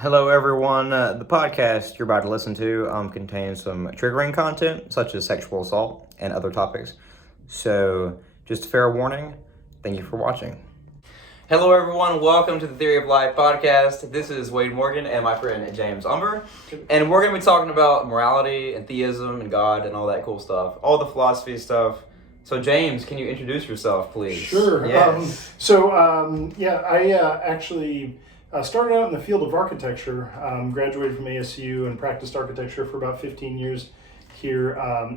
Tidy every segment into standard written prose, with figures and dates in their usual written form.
Hello, everyone. The podcast you're about to listen to contains some triggering content, such as sexual assault and other topics. So, just a fair warning. Thank you for watching. Hello, everyone. Welcome to the Theory of Life podcast. This is Wade Morgan and my friend James Umber. And we're going to be talking about morality and theism and God and all that cool stuff, all the philosophy stuff. So, James, can you introduce yourself, please? Sure. Yes. I actually started out in the field of architecture, graduated from ASU and practiced architecture for about 15 years here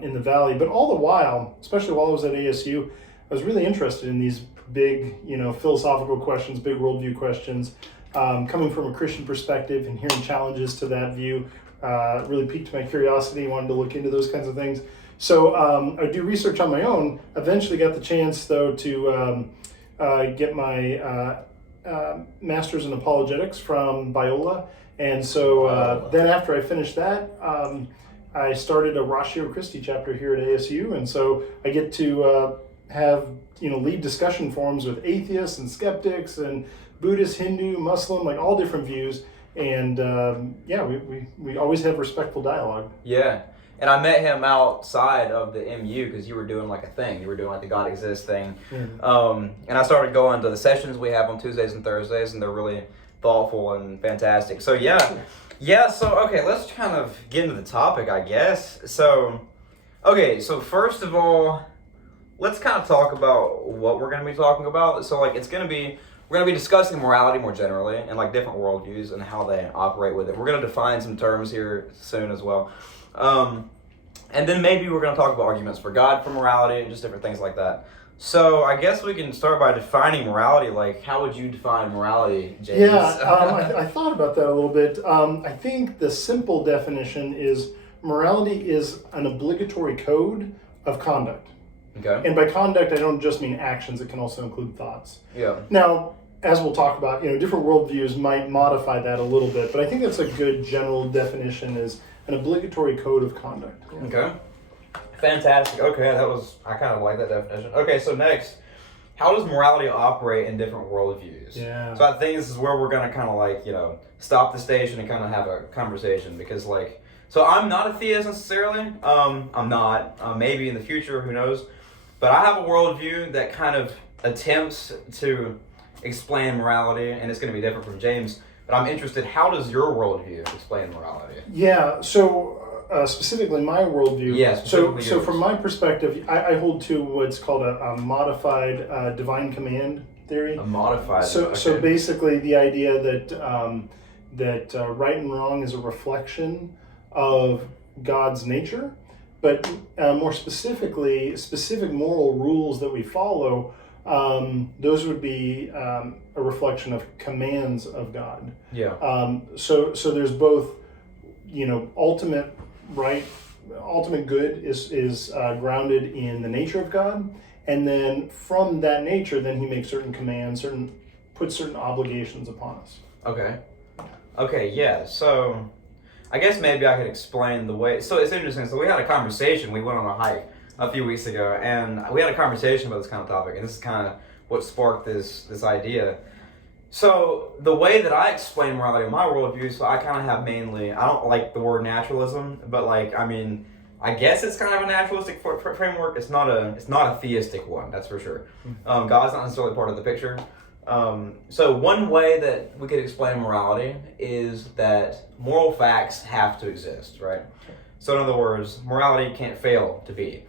in the Valley. But all the while, especially while I was at ASU, I was really interested in these big, philosophical questions, big worldview questions. Coming from a Christian perspective and hearing challenges to that view really piqued my curiosity, wanted to look into those kinds of things. So I do research on my own. Eventually got the chance, though, to get my master's in apologetics from Biola. And so then after I finished that, I started a Ratio Christi chapter here at ASU. And so I get to have, lead discussion forums with atheists and skeptics and Buddhist, Hindu, Muslim, like all different views. And we always have respectful dialogue. Yeah. And I met him outside of the MU because you were doing like a thing. You were doing like the God Exists thing. Mm-hmm. And I started going to the sessions we have on Tuesdays and Thursdays, and they're really thoughtful and fantastic. So okay, let's kind of get into the topic, I guess. So first of all, let's kind of talk about what we're going to be talking about. So we're going to be discussing morality more generally and like different worldviews and how they operate with it. We're going to define some terms here soon as well. And then maybe we're going to talk about arguments for God, for morality, and just different things like that. So I guess we can start by defining morality. Like, how would you define morality, James? Yeah, I thought about that a little bit. I think the simple definition is morality is an obligatory code of conduct. Okay. And by conduct, I don't just mean actions. It can also include thoughts. Yeah. Now, as we'll talk about, different worldviews might modify that a little bit, but I think that's a good general definition is an obligatory code of conduct. Okay. Fantastic. Okay, I kind of like that definition. Okay, so next, how does morality operate in different worldviews? Yeah. So I think this is where we're going to kind of stop the station and kind of have a conversation because so I'm not a theist necessarily. I'm not. Maybe in the future, who knows? But I have a worldview that kind of attempts to explain morality, and it's going to be different from James. But I'm interested, how does your worldview explain morality? Yeah, so specifically my worldview. Yes. So from my perspective, I hold to what's called a modified divine command theory. A modified. So basically the idea that right and wrong is a reflection of God's nature, but more specifically, specific moral rules that we follow, those would be a reflection of commands of God. Yeah. So there's both, ultimate right, ultimate good is grounded in the nature of God, and then from that nature, then He makes certain commands, puts certain obligations upon us. Okay. Yeah. So I guess maybe I could explain the way. So it's interesting. So we had a conversation. We went on a hike a few weeks ago, and we had a conversation about this kind of topic, and this is kind of what sparked this idea. So the way that I explain morality in my worldview, so I kind of have I don't like the word naturalism, but I guess it's kind of a naturalistic framework. It's not a theistic one, that's for sure. God's not necessarily part of the picture. So one way that we could explain morality is that moral facts have to exist, right? So in other words, morality can't fail to be.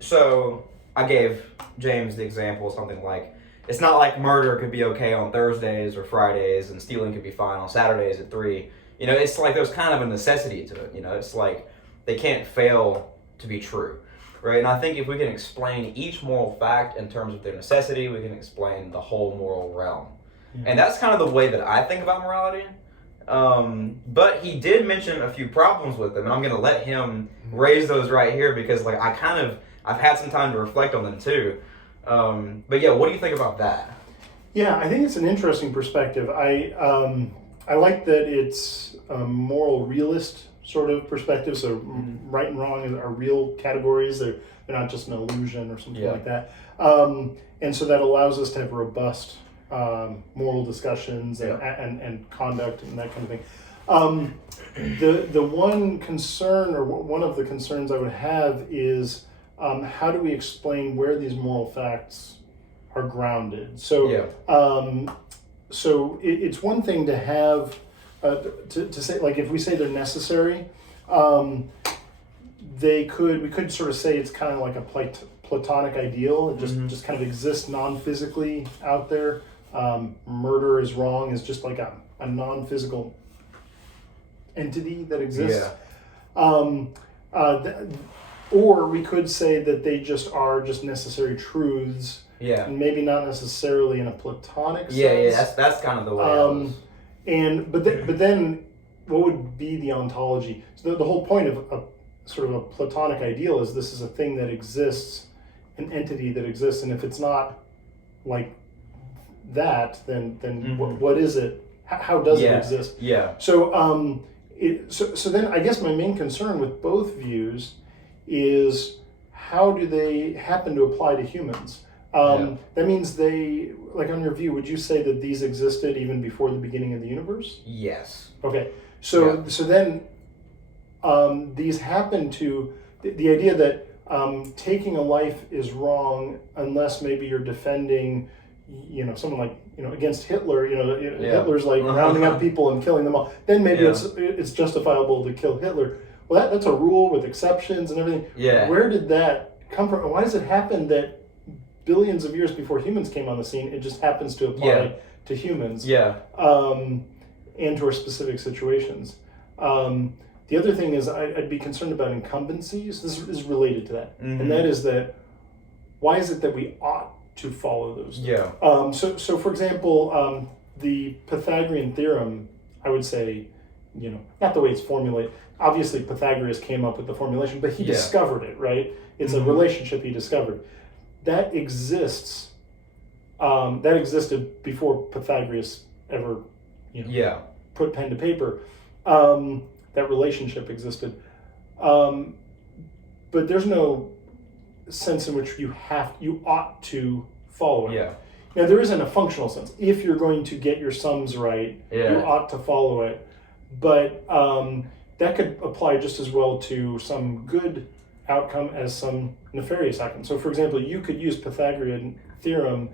So I gave James the example of something like, it's not like murder could be okay on Thursdays or Fridays and stealing could be fine on Saturdays at 3. It's like there's kind of a necessity to it. It's like they can't fail to be true, right? And I think if we can explain each moral fact in terms of their necessity, we can explain the whole moral realm. Mm-hmm. And that's kind of the way that I think about morality. But he did mention a few problems with them, and I'm going to let him raise those right here because I've had some time to reflect on them too. But yeah, what do you think about that? Yeah, I think it's an interesting perspective. I like that it's a moral realist sort of perspective. So right and wrong are real categories. They're not just an illusion or something like that. And so that allows us to have robust moral discussions and, Yeah. and conduct and that kind of thing. The one concern, or one of the concerns I would have, is how do we explain where these moral facts are grounded? So, so it's one thing to have to say, like, if we say they're necessary, we could sort of say it's kind of like a Platonic ideal. It just kind of exists non-physically out there. Murder is wrong is just like a non-physical entity that exists. Or we could say that they just are just necessary truths. And maybe not necessarily in a Platonic sense. That's kind of the way. But then, what would be the ontology? So the whole point of a sort of a Platonic ideal is this is a thing that exists, an entity that exists, and if it's not like that, then what is it? How does it exist? So so then I guess my main concern with both views is how do they happen to apply to humans? That means they, like, on your view, would you say that these existed even before the beginning of the universe? Yes. Okay. So then these happen to, the idea that taking a life is wrong unless maybe you're defending, someone like, against Hitler, Hitler's like rounding up people and killing them all. Then maybe it's justifiable to kill Hitler. Well, that's a rule with exceptions and everything. Where did that come from? Why does it happen that billions of years before humans came on the scene, it just happens to apply to humans? And to our specific situations. The other thing is I'd be concerned about incumbencies. This is related to that. And that is that, why is it that we ought to follow those? So for example, the Pythagorean theorem, I would say, not the way it's formulated. Obviously, Pythagoras came up with the formulation, but he discovered it, right? It's a relationship he discovered. That exists. That existed before Pythagoras ever, put pen to paper. That relationship existed, but there's no sense in which you ought to follow it. Now, there isn't a functional sense. If you're going to get your sums right, you ought to follow it. But that could apply just as well to some good outcome as some nefarious outcome. So, for example, you could use Pythagorean theorem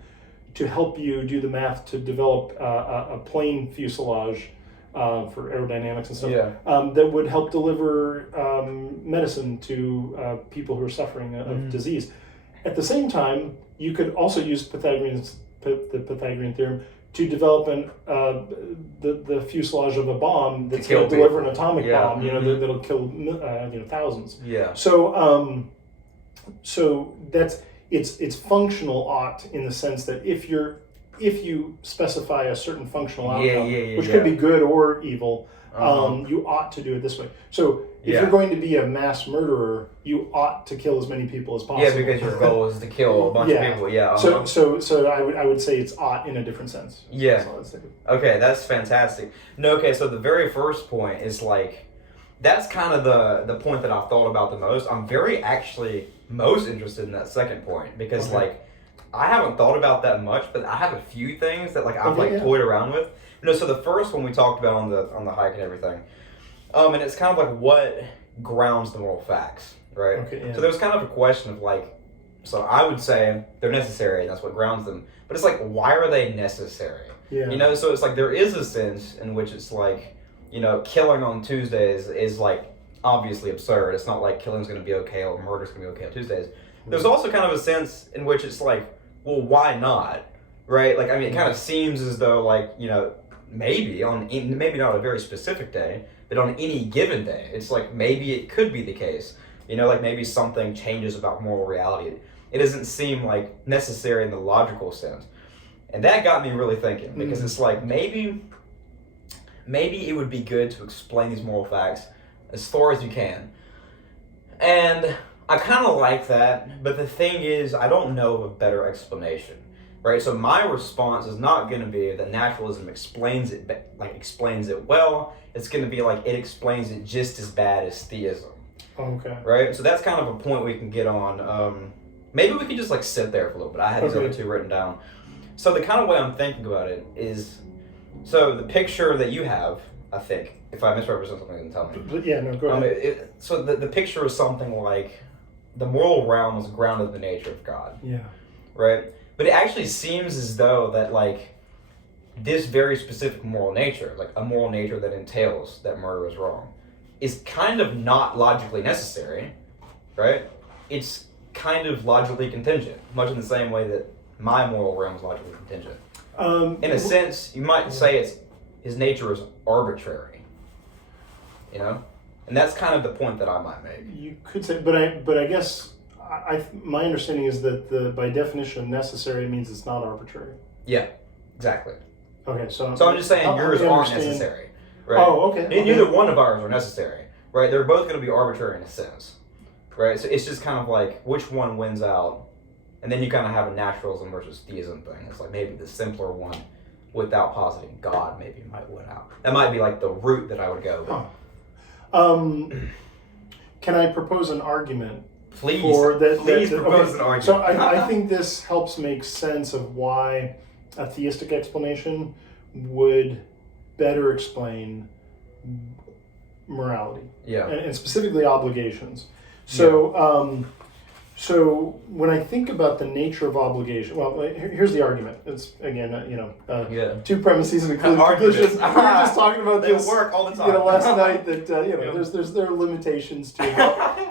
to help you do the math to develop a plane fuselage for aerodynamics and stuff that would help deliver medicine to people who are suffering of disease. At the same time, you could also use the Pythagorean theorem to develop the fuselage of a bomb that's going to deliver an atomic bomb, that'll kill thousands. So so that's it's functional ought in the sense that if you specify a certain functional outcome, which could be good or evil, you ought to do it this way. So if you're going to be a mass murderer, you ought to kill as many people as possible. Yeah, because your goal is to kill a bunch of people. So I would say it's ought in a different sense. Okay, that's fantastic. No, okay, so the very first point is like, that's kind of the point that I've thought about the most. I'm very actually most interested in that second point because like, I haven't thought about that much, but I have a few things that like I've toyed around with. So the first one we talked about on the hike and everything, and it's kind of like what grounds the moral facts, right? So there's kind of a question of like, so I would say they're necessary, and that's what grounds them. But it's like, why are they necessary? So it's like there is a sense in which it's like, killing on Tuesdays is like obviously absurd. It's not like killing's going to be okay or murder's going to be okay on Tuesdays. There's also kind of a sense in which it's like, well, why not? Right? Like, I mean, it kind of seems as though, like, maybe not a very specific day, but on any given day, it's like maybe it could be the case. Like maybe something changes about moral reality. It doesn't seem like necessary in the logical sense. And that got me really thinking because it's like maybe it would be good to explain these moral facts as far as you can. And I kind of like that, but the thing is, I don't know of a better explanation, right? So my response is not going to be that naturalism explains it well. It's going to be like it explains it just as bad as theism. Right? So that's kind of a point we can get on. Maybe we can just like sit there for a little bit. I had these other two written down. So the kind of way I'm thinking about it is, so the picture that you have, I think, if I misrepresent something, then tell me. But yeah, no, go ahead. So the picture is something like the moral realm is grounded in the nature of God. Yeah. Right? But it actually seems as though that, like, this very specific moral nature, like a moral nature that entails that murder is wrong, is kind of not logically necessary, right? It's kind of logically contingent, much in the same way that my moral realm is logically contingent. In a sense, you might say his nature is arbitrary, you know? And that's kind of the point that I might make. You could say, but I guess my understanding is that by definition, necessary means it's not arbitrary. Yeah, exactly. Okay, so I'm just saying yours aren't necessary, right? Oh, okay. Neither one of ours are necessary, right? They're both going to be arbitrary in a sense, right? So it's just kind of like which one wins out, and then you kind of have a naturalism versus theism thing. It's like maybe the simpler one, without positing God, maybe might win out. That might be like the route that I would go. Can I propose an argument? Please Please propose an argument. So I think this helps make sense of why a theistic explanation would better explain morality. Yeah. And specifically obligations. So so when I think about the nature of obligation, well, here's the argument. It's again, two premises and a conclusion. We were just talking about this. They work all the time. Last night that there are limitations to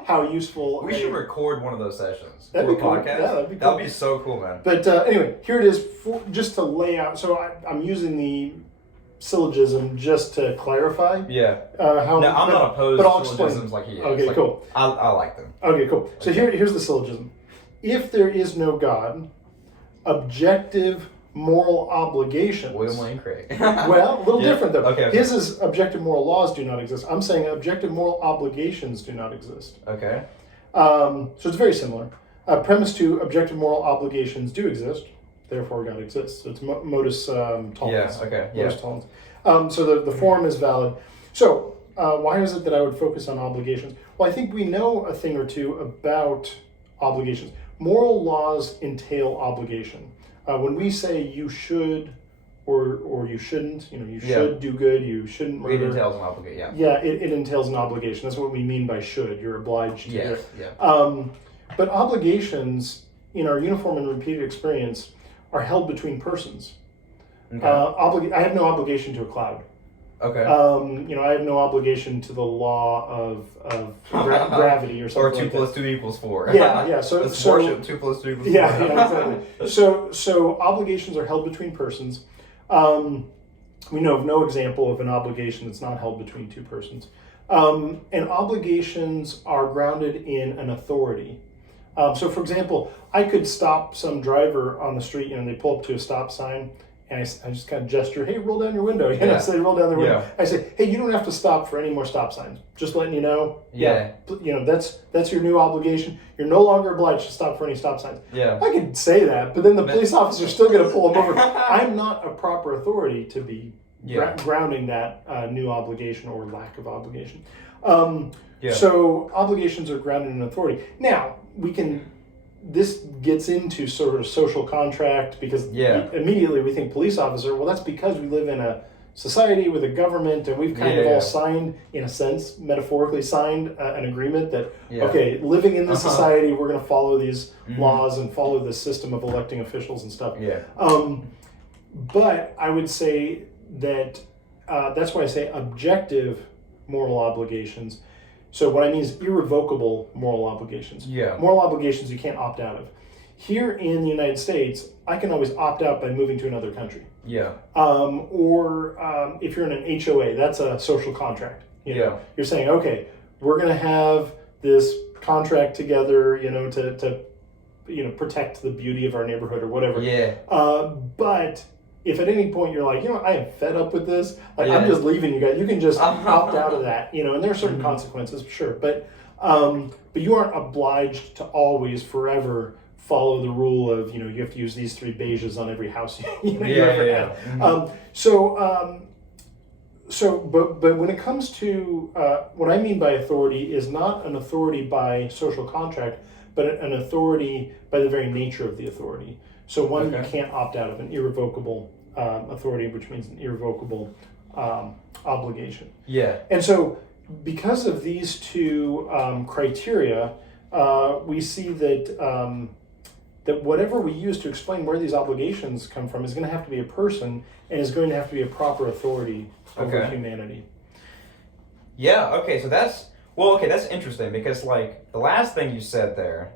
how useful. We should record one of those sessions. That'd be cool. Podcast. Yeah, that'd be cool. That'd be so cool, man. But anyway, here it is, just to lay out. So I'm using the syllogism just to clarify. Yeah. I'm not opposed to syllogisms like he is. Okay, cool. I like them. Okay, cool. So here's the syllogism. If there is no God, objective moral obligations. William Lane Craig. Well, a little different though. Okay. His is objective moral laws do not exist. I'm saying objective moral obligations do not exist. Okay. So it's very similar. Premise 2, objective moral obligations do exist. Therefore, God exists. So it's modus tollens. Yeah, okay. Modus tollens. So the form is valid. So why is it that I would focus on obligations? Well, I think we know a thing or two about obligations. Moral laws entail obligation. When we say you should or you shouldn't, you should do good, you shouldn't murder. It entails an obligation, yeah. Yeah, it entails an obligation. That's what we mean by should. You're obliged to do it. Yeah. But obligations, in our uniform and repeated experience, are held between persons. Okay. I have no obligation to a cloud. Okay. I have no obligation to the law of gravity or something. Or 2 plus 2 equals 4. Yeah. So worship 2 plus 2 equals 4. Yeah, exactly. So obligations are held between persons. We know of no example of an obligation that's not held between two persons. And obligations are grounded in an authority. So, for example, I could stop some driver on the street, they pull up to a stop sign, and I just kind of gesture, hey, roll down your window. So they roll down their window. I say, hey, you don't have to stop for any more stop signs. Just letting you know. Yeah. That's your new obligation. You're no longer obliged to stop for any stop signs. Yeah. I could say that, but then the police officer's still going to pull them over. I'm not a proper authority to be grounding that new obligation or lack of obligation. So obligations are grounded in authority. Now, this gets into sort of social contract because immediately we think police officer, well, that's because we live in a society with a government and we've kind of all signed, in a sense, metaphorically signed an agreement that, okay, living in this society, we're going to follow these laws and follow this system of electing officials and stuff. But I would say that that's why I say objective moral obligations. So what I mean is irrevocable moral obligations. Moral obligations you can't opt out of. Here in the United States, I can always opt out by moving to another country. Or if you're in an HOA, that's a social contract. You're saying, okay, we're going to have this contract together, to protect the beauty of our neighborhood or whatever. But if at any point you're like, I am fed up with this, I'm just leaving you guys, you can just opt out of that, and there are certain consequences, sure, but you aren't obliged to always forever follow the rule of, you have to use these 3 beiges on every house you ever had. But when it comes to, what I mean by authority is not an authority by social contract, but an authority by the very nature of the authority. So one you Okay. can't opt out of, an irrevocable authority, which means an irrevocable obligation. Yeah. And so because of these two criteria, we see that that whatever we use to explain where these obligations come from is going to have to be a person and is going to have to be a proper authority over Okay. humanity. Yeah, okay, so that's interesting because, like, the last thing you said there,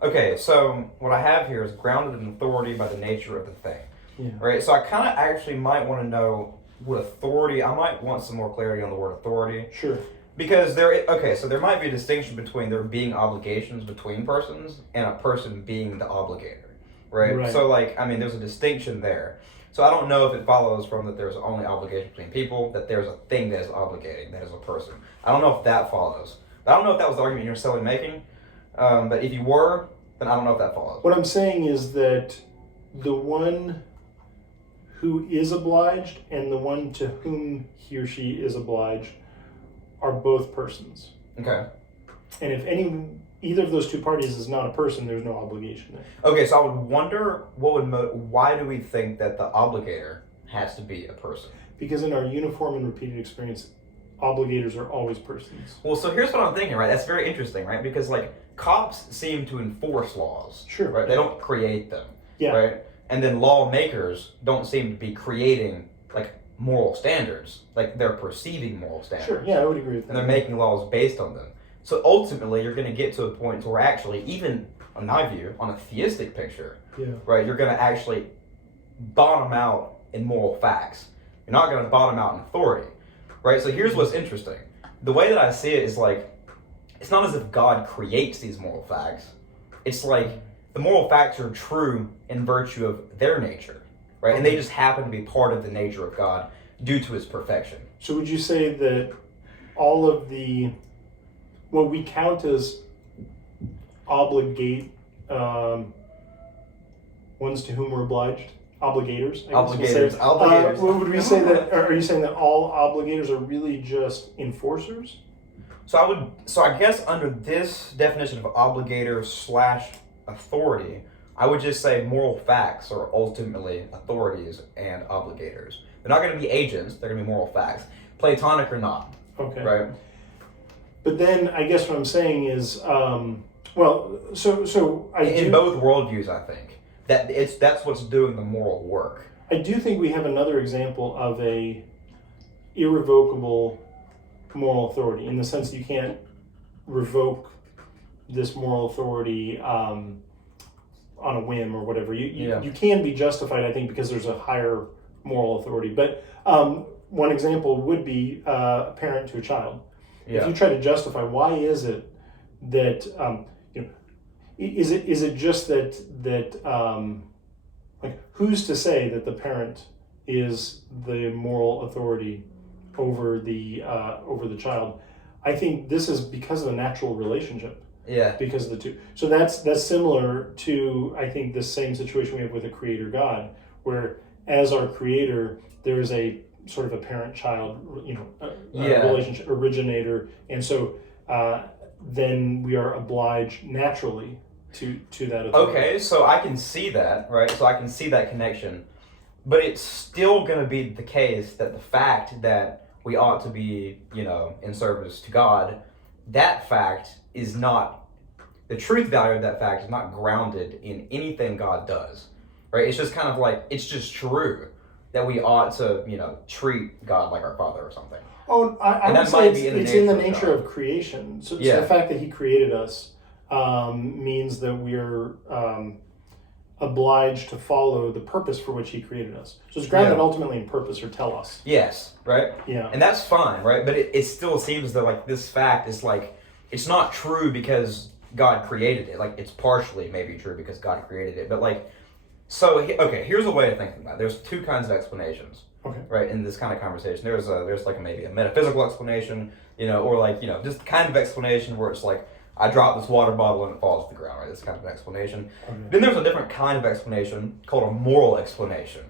okay, so what I have here is grounded in authority by the nature of the thing, Yeah. right? So I kind of actually might want to know what authority, I might want some more clarity on the word authority. Sure. Because so there might be a distinction between there being obligations between persons and a person being the obligator, right? Right. So, like, I mean, there's a distinction there. So I don't know if it follows from that there's only obligation between people, that there's a thing that is obligating, that is a person. I don't know if that follows. But I don't know if that was the argument you're necessarily making. But if you were, then I don't know if that follows. What I'm saying is that the one who is obliged and the one to whom he or she is obliged are both persons. Okay. And if either of those two parties is not a person, there's no obligation there. Okay, so I would wonder why do we think that the obligator has to be a person? Because in our uniform and repeated experience, obligators are always persons. Well, so here's what I'm thinking, right? That's very interesting, right? Because, like, cops seem to enforce laws. Sure. Right? They don't create them. Yeah. Right? And then lawmakers don't seem to be creating, like, moral standards. Like, they're perceiving moral standards. Sure, yeah, I would agree with that. And they're making laws based on them. So ultimately, you're going to get to a point where actually, even, in my view, on a theistic picture, Yeah. right, you're going to actually bottom out in moral facts. You're not going to bottom out in authority. Right? So here's what's interesting. The way that I see it is like, it's not as if God creates these moral facts. It's like the moral facts are true in virtue of their nature, right? And they just happen to be part of the nature of God due to his perfection. So would you say that all of what we count as obligate ones to whom we're obliged, obligators, I guess we'll say. Obligators. Would we say that? Are you saying that all obligators are really just enforcers? So I guess under this definition of obligator / authority, I would just say moral facts are ultimately authorities and obligators. They're not going to be agents. They're going to be moral facts, Platonic or not. Okay. Right. But then I guess what I'm saying is, so In both worldviews, I think that's what's doing the moral work. I do think we have another example of a irrevocable moral authority, in the sense that you can't revoke this moral authority on a whim or whatever. You can be justified, I think, because there's a higher moral authority. But one example would be a parent to a child. Yeah. If you try to justify why is it that is it just that like, who's to say that the parent is the moral authority over the child? I think this is because of a natural relationship. Yeah. Because of the two. So that's similar to, I think, the same situation we have with a creator God, where as our creator, there is a sort of a parent-child, relationship originator, and so then we are obliged naturally to that authority. Okay, so I can see that, right? So I can see that connection, but it's still going to be the case that the fact that we ought to be, in service to God, that fact is not, the truth value of that fact is not grounded in anything God does, right? It's just kind of like, it's just true that we ought to, treat God like our Father or something. Oh, I would say it's in the nature of creation. So the fact that he created us means that we're obliged to follow the purpose for which he created us. So it's grounded ultimately in purpose or telos. Yes, right? Yeah. And that's fine, right? But it still seems that, like, this fact is, like, it's not true because God created it. Like, it's partially maybe true because God created it. But, like, so, okay, here's a way of thinking about it. There's two kinds of explanations, right, in this kind of conversation. There's like maybe a metaphysical explanation, or like, just kind of explanation where it's like, I drop this water bottle and it falls to the ground, right? This kind of an explanation. Okay. Then there's a different kind of explanation called a moral explanation,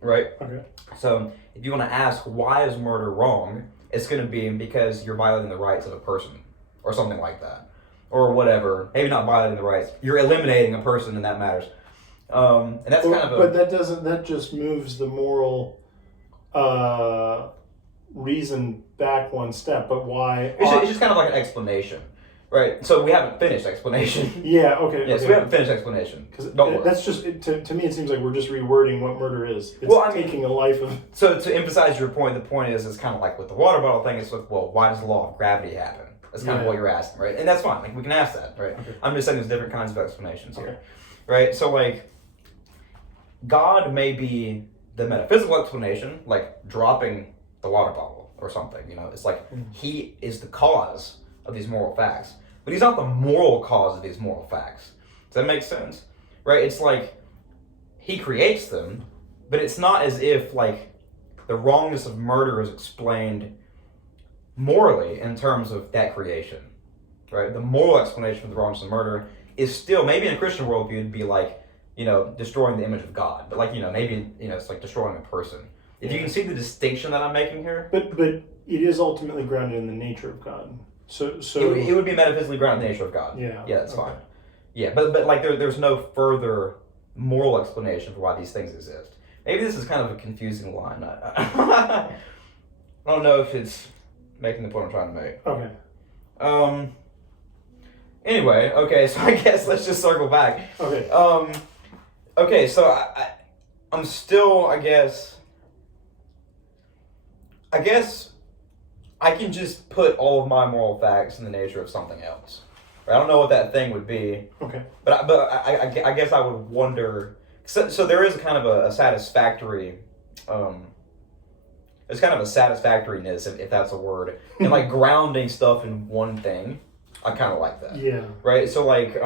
right? Okay. So if you want to ask why is murder wrong, it's going to be because you're violating the rights of a person or something like that, or whatever. Maybe not violating the rights. You're eliminating a person and that matters. And that's kind of But that just moves the moral reason back one step. But why? It's just kind of like an explanation. Right, so we haven't finished explanation. Yeah, okay. Yeah, okay. so we haven't finished explanation. Because that's just, to me it seems like we're just rewording what murder is. It's taking a life of... So to emphasize your point, the point is, it's kind of like with the water bottle thing, it's like, well, why does the law of gravity happen? That's kind of what you're asking, right? And that's fine, like we can ask that, right? Okay. I'm just saying there's different kinds of explanations here. Right, so like, God may be the metaphysical explanation, like dropping the water bottle or something, you know? It's like, he is the cause of these moral facts. But he's not the moral cause of these moral facts. Does that make sense? Right? It's like he creates them, but it's not as if like the wrongness of murder is explained morally in terms of that creation. Right? The moral explanation for the wrongness of murder is still, maybe in a Christian worldview, it'd be like, you know, destroying the image of God. But like, you know, maybe, you know, it's like destroying a person. If you can see the distinction that I'm making here. But it is ultimately grounded in the nature of God. So it would be metaphysically grounded in the nature of God. Yeah. Yeah, that's fine. Yeah, but like there's no further moral explanation for why these things exist. Maybe this is kind of a confusing line. I don't know if it's making the point I'm trying to make. Okay. Anyway, okay, so I guess let's just circle back. Okay. Okay, so I'm still, I guess I can just put all of my moral facts in the nature of something else. Right? I don't know what that thing would be. Okay. But I guess I would wonder. So there is kind of a satisfactory. There's kind of a satisfactoriness, if that's a word, and like grounding stuff in one thing. I kind of like that. Yeah. Right. So like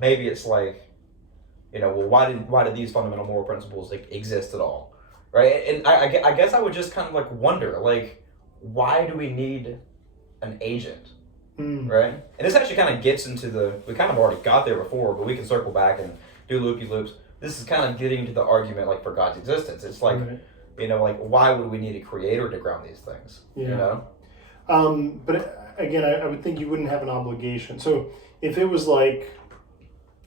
maybe it's like, you know, well, why did these fundamental moral principles exist at all? Right. And I guess I would just kind of like wonder like, why do we need an agent, right? And this actually kind of gets into we kind of already got there before, but we can circle back and do loopy-loops. This is kind of getting into the argument, like, for God's existence. It's like, you know, like, why would we need a creator to ground these things, you know? But again, I would think you wouldn't have an obligation. So if it was like,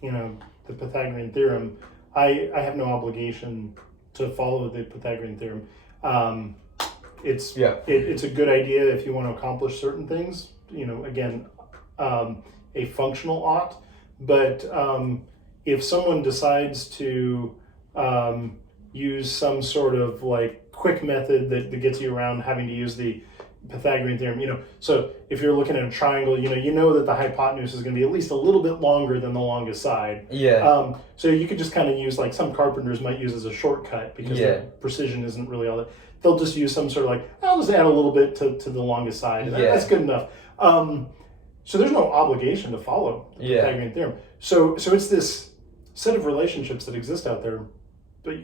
you know, the Pythagorean theorem, I have no obligation to follow the Pythagorean theorem. It's a good idea if you want to accomplish certain things. You know, again, a functional ought. But if someone decides to use some sort of like quick method that gets you around having to use the Pythagorean theorem, you know, so if you're looking at a triangle, you know that the hypotenuse is going to be at least a little bit longer than the longest side. Yeah. So you could just kind of use, like some carpenters might use as a shortcut because the precision isn't really all that. They'll just use some sort of like, I'll just add a little bit to the longest side. And that's good enough. So there's no obligation to follow the Pythagorean theorem. So it's this set of relationships that exist out there, but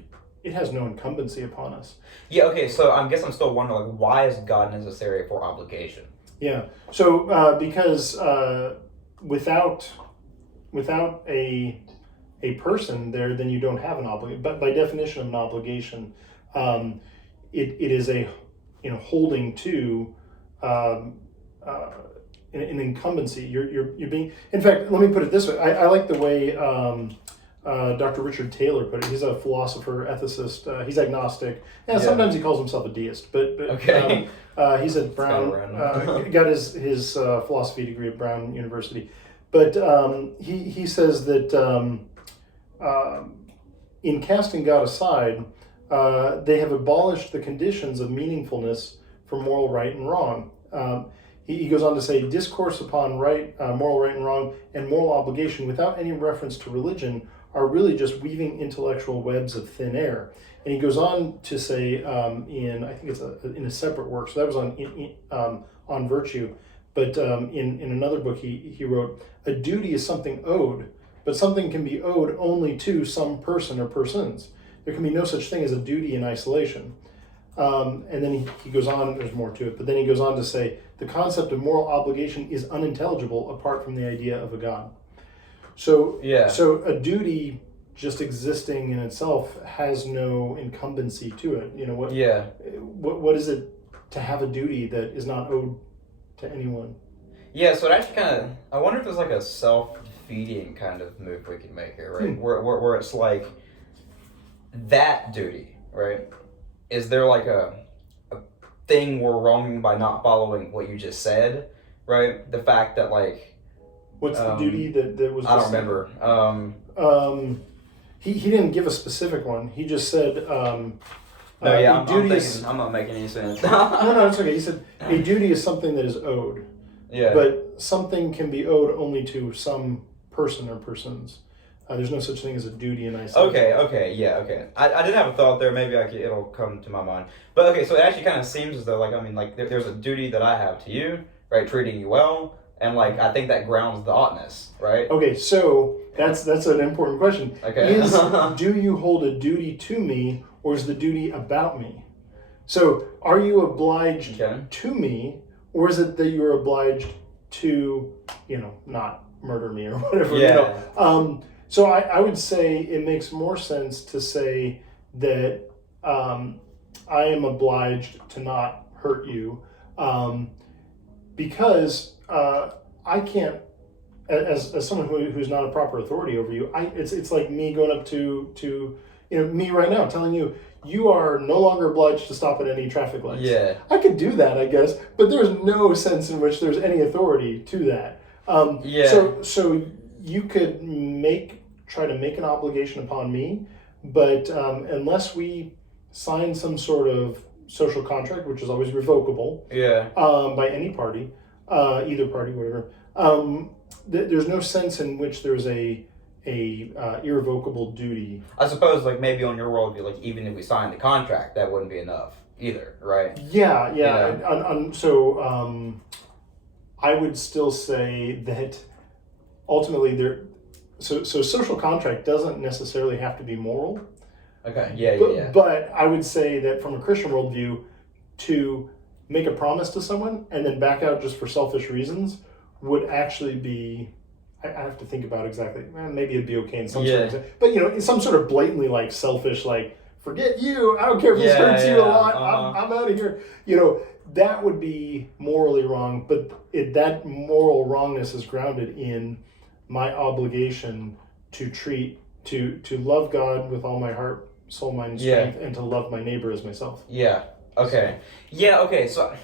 it has no incumbency upon us. Yeah, okay, so I guess I'm still wondering, like, why is God necessary for obligation? Yeah, so because without a person there, then you don't have an obligation. But by definition of an obligation, it is a holding to an incumbency. You're being. In fact, let me put it this way. I like the way Dr. Richard Taylor put it. He's a philosopher, ethicist. He's agnostic, and sometimes he calls himself a deist. But he's at Brown. Got his philosophy degree at Brown University. But he says that in casting God aside, they have abolished the conditions of meaningfulness for moral right and wrong. He goes on to say, discourse upon moral right and wrong and moral obligation without any reference to religion are really just weaving intellectual webs of thin air. And he goes on to say, in a separate work, so that was on virtue, but in another book he wrote, a duty is something owed, but something can be owed only to some person or persons. There can be no such thing as a duty in isolation. And then he goes on, there's more to it, but then he goes on to say, the concept of moral obligation is unintelligible apart from the idea of a God. So a duty just existing in itself has no incumbency to it. You know what is it to have a duty that is not owed to anyone? Yeah, so it actually I wonder if there's like a self-defeating kind of move we can make here, right? Where it's like, that duty, right? Is there like a thing we're wronging by not following what you just said, right? The fact that like, what's the duty that was? I don't remember. He didn't give a specific one. He just said. No, yeah, I'm not making any sense. No, it's okay. He said a duty is something that is owed. Yeah. But something can be owed only to some person or persons. There's no such thing as a duty in isolation. Okay. I did have a thought there. Maybe it'll come to my mind. But okay, so it actually kind of seems as though like, I mean, like there's a duty that I have to you, right? Treating you well. And like, I think that grounds the oughtness, right? Okay, so that's an important question. Okay. Do you hold a duty to me, or is the duty about me? So are you obliged to me, or is it that you're obliged to, not murder me or whatever? Yeah. So I would say it makes more sense to say that I am obliged to not hurt you, because I can't, as someone who's not a proper authority over you, it's like me going up to me right now telling you, you are no longer obliged to stop at any traffic lights. Yeah. I could do that, I guess, but there's no sense in which there's any authority to that. So you could try to make an obligation upon me, but unless we sign some sort of social contract, which is always revocable, by any party, either party, whatever, there's no sense in which there's a irrevocable duty. I suppose like maybe on your worldview, like even if we signed the contract, that wouldn't be enough either, right? Yeah. So I would still say that ultimately so social contract doesn't necessarily have to be moral. Okay. Yeah. But I would say that from a Christian worldview, to make a promise to someone and then back out just for selfish reasons would actually be, I have to think about exactly, maybe it'd be okay in some sort of, but in some sort of blatantly like selfish, like, forget you, I don't care if this hurts you a lot, I'm out of here. That would be morally wrong, but that moral wrongness is grounded in my obligation to love God with all my heart, soul, mind, and strength, and to love my neighbor as myself. Okay. So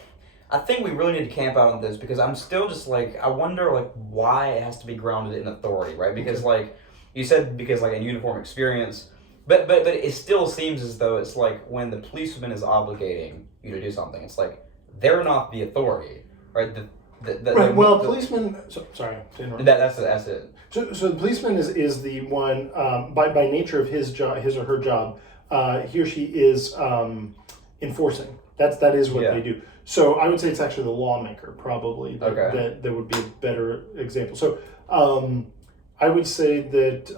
I think we really need to camp out on this, because I'm still just like, I wonder like why it has to be grounded in authority, right? Because like you said, because like a uniform experience, but it still seems as though it's like when the policeman is obligating you to do something, it's like they're not the authority, right? Policeman. Sorry to interrupt. That's it. So the policeman is the one by nature of his or her job, he or she is enforcing. That is what they do. So I would say it's actually the lawmaker probably that would be a better example. So I would say that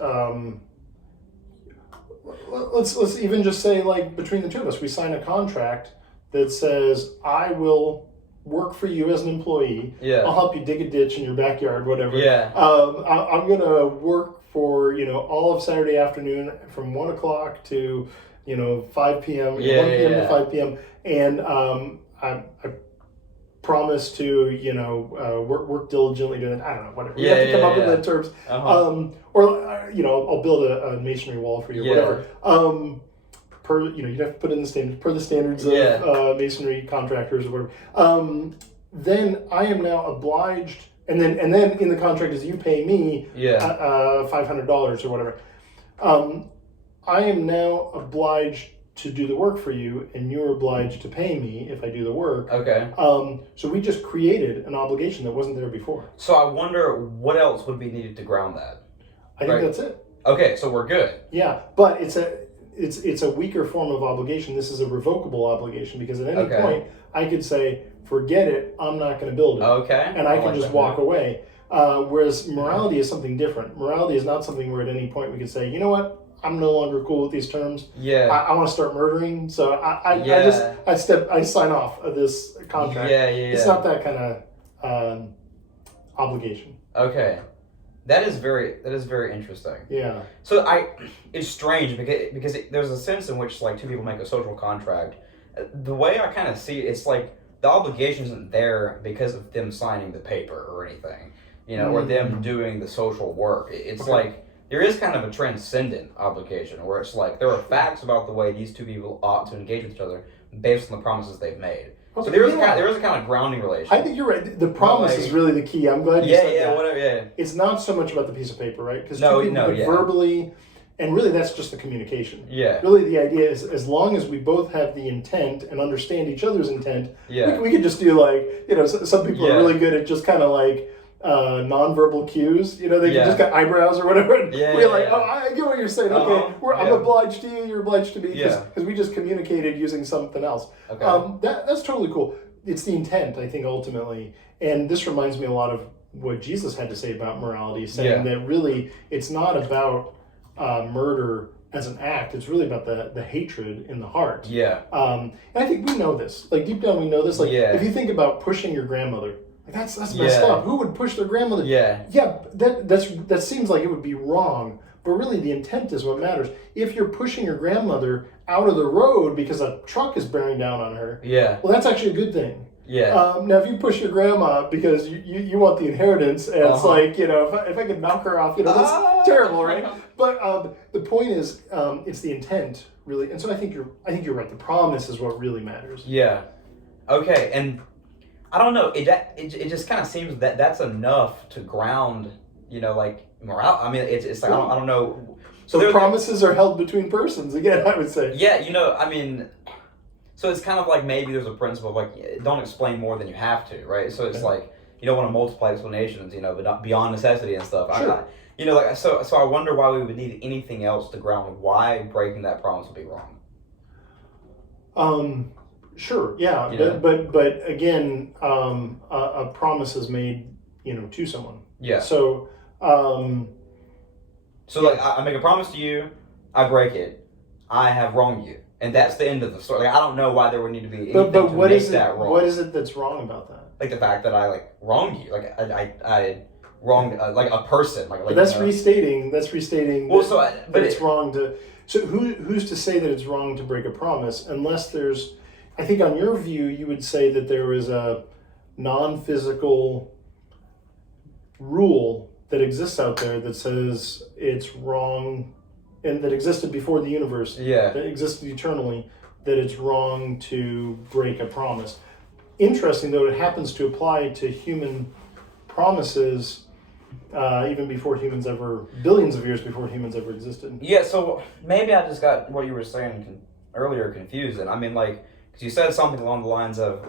let's even just say, like, between the two of us, we sign a contract that says I will work for you as an employee. I'll help you dig a ditch in your backyard, whatever. I'm gonna work for all of Saturday afternoon from 1 o'clock to 5 p.m. 1 p.m. to 5 p.m. And I promise to work diligently to that. I don't know, whatever. You have to come up with the terms. Or I'll build a masonry wall for you, whatever. You'd have to put in the standards per the standards of masonry contractors or whatever. Then I am now obliged, and then in the contract is you pay me $500 or whatever. I am now obliged to do the work for you, and you're obliged to pay me if I do the work. So we just created an obligation that wasn't there before. So I wonder what else would be needed to ground that. I think that's it. Okay, so we're good. Yeah, but it's a weaker form of obligation. This is a revocable obligation, because at any point I could say, forget it, I'm not going to build it. And I can just walk away. Whereas morality is something different. Morality is not something where at any point we can say, you know what, I'm no longer cool with these terms. I want to start murdering, so I sign off of this contract. It's not that kind of obligation. Okay. That is very interesting. Yeah. So it's strange because there's a sense in which like two people make a social contract. The way I kind of see it, it's like the obligation isn't there because of them signing the paper or anything, or them doing the social work. It's like there is kind of a transcendent obligation where it's like there are facts about the way these two people ought to engage with each other based on the promises they've made. Okay, so there is a kind of grounding relation. I think you're right. The promise is really the key. I'm glad you said that. Whatever, yeah. It's not so much about the piece of paper, right? Because two people could verbally, and really that's just the communication. Yeah. Really the idea is as long as we both have the intent and understand each other's intent, we could just do like, some people are really good at just kind of like nonverbal cues. They can just got eyebrows or whatever. And we're like, oh, I get what you're saying. Okay, I'm obliged to you. You're obliged to me because we just communicated using something else. Okay. That's totally cool. It's the intent, I think, ultimately. And this reminds me a lot of what Jesus had to say about morality, saying that really it's not about murder as an act. It's really about the hatred in the heart. Yeah. And I think we know this. Like deep down, we know this. Like if you think about pushing your grandmother. That's messed up. Who would push their grandmother? Yeah. That seems like it would be wrong, but really the intent is what matters. If you're pushing your grandmother out of the road because a truck is bearing down on her, well, that's actually a good thing. Yeah. Now, if you push your grandma because you want the inheritance, and it's like if I could knock her off, that's terrible, right? But the point is, it's the intent really, and so I think you're right. The promise is what really matters. Yeah. Okay, and. I don't know. It just kind of seems that that's enough to ground, like morale. I mean, it's like I don't know. So the promises are held between persons again. I would say. Yeah, I mean, so it's kind of like maybe there's a principle of like don't explain more than you have to, right? So it's like you don't want to multiply explanations, but not beyond necessity and stuff. Sure. So I wonder why we would need anything else to ground why breaking that promise would be wrong. Sure, yeah, but again, a promise is made, to someone. Yeah. So, like I make a promise to you, I break it, I have wronged you, and that's the end of the story. Like, I don't know why there would need to be anything to make that wrong. What is it that's wrong about that? Like the fact that I wronged you, like I wronged like a person, But that's restating. That's restating. Well, but it's wrong to. So who's to say that it's wrong to break a promise unless there's. I think on your view, you would say that there is a non-physical rule that exists out there that says it's wrong, and that existed before the universe, that existed eternally, that it's wrong to break a promise. Interesting, though, it happens to apply to human promises even before humans ever, billions of years before humans ever existed. Yeah, so maybe I just got what you were saying earlier confused, and I mean, because you said something along the lines of,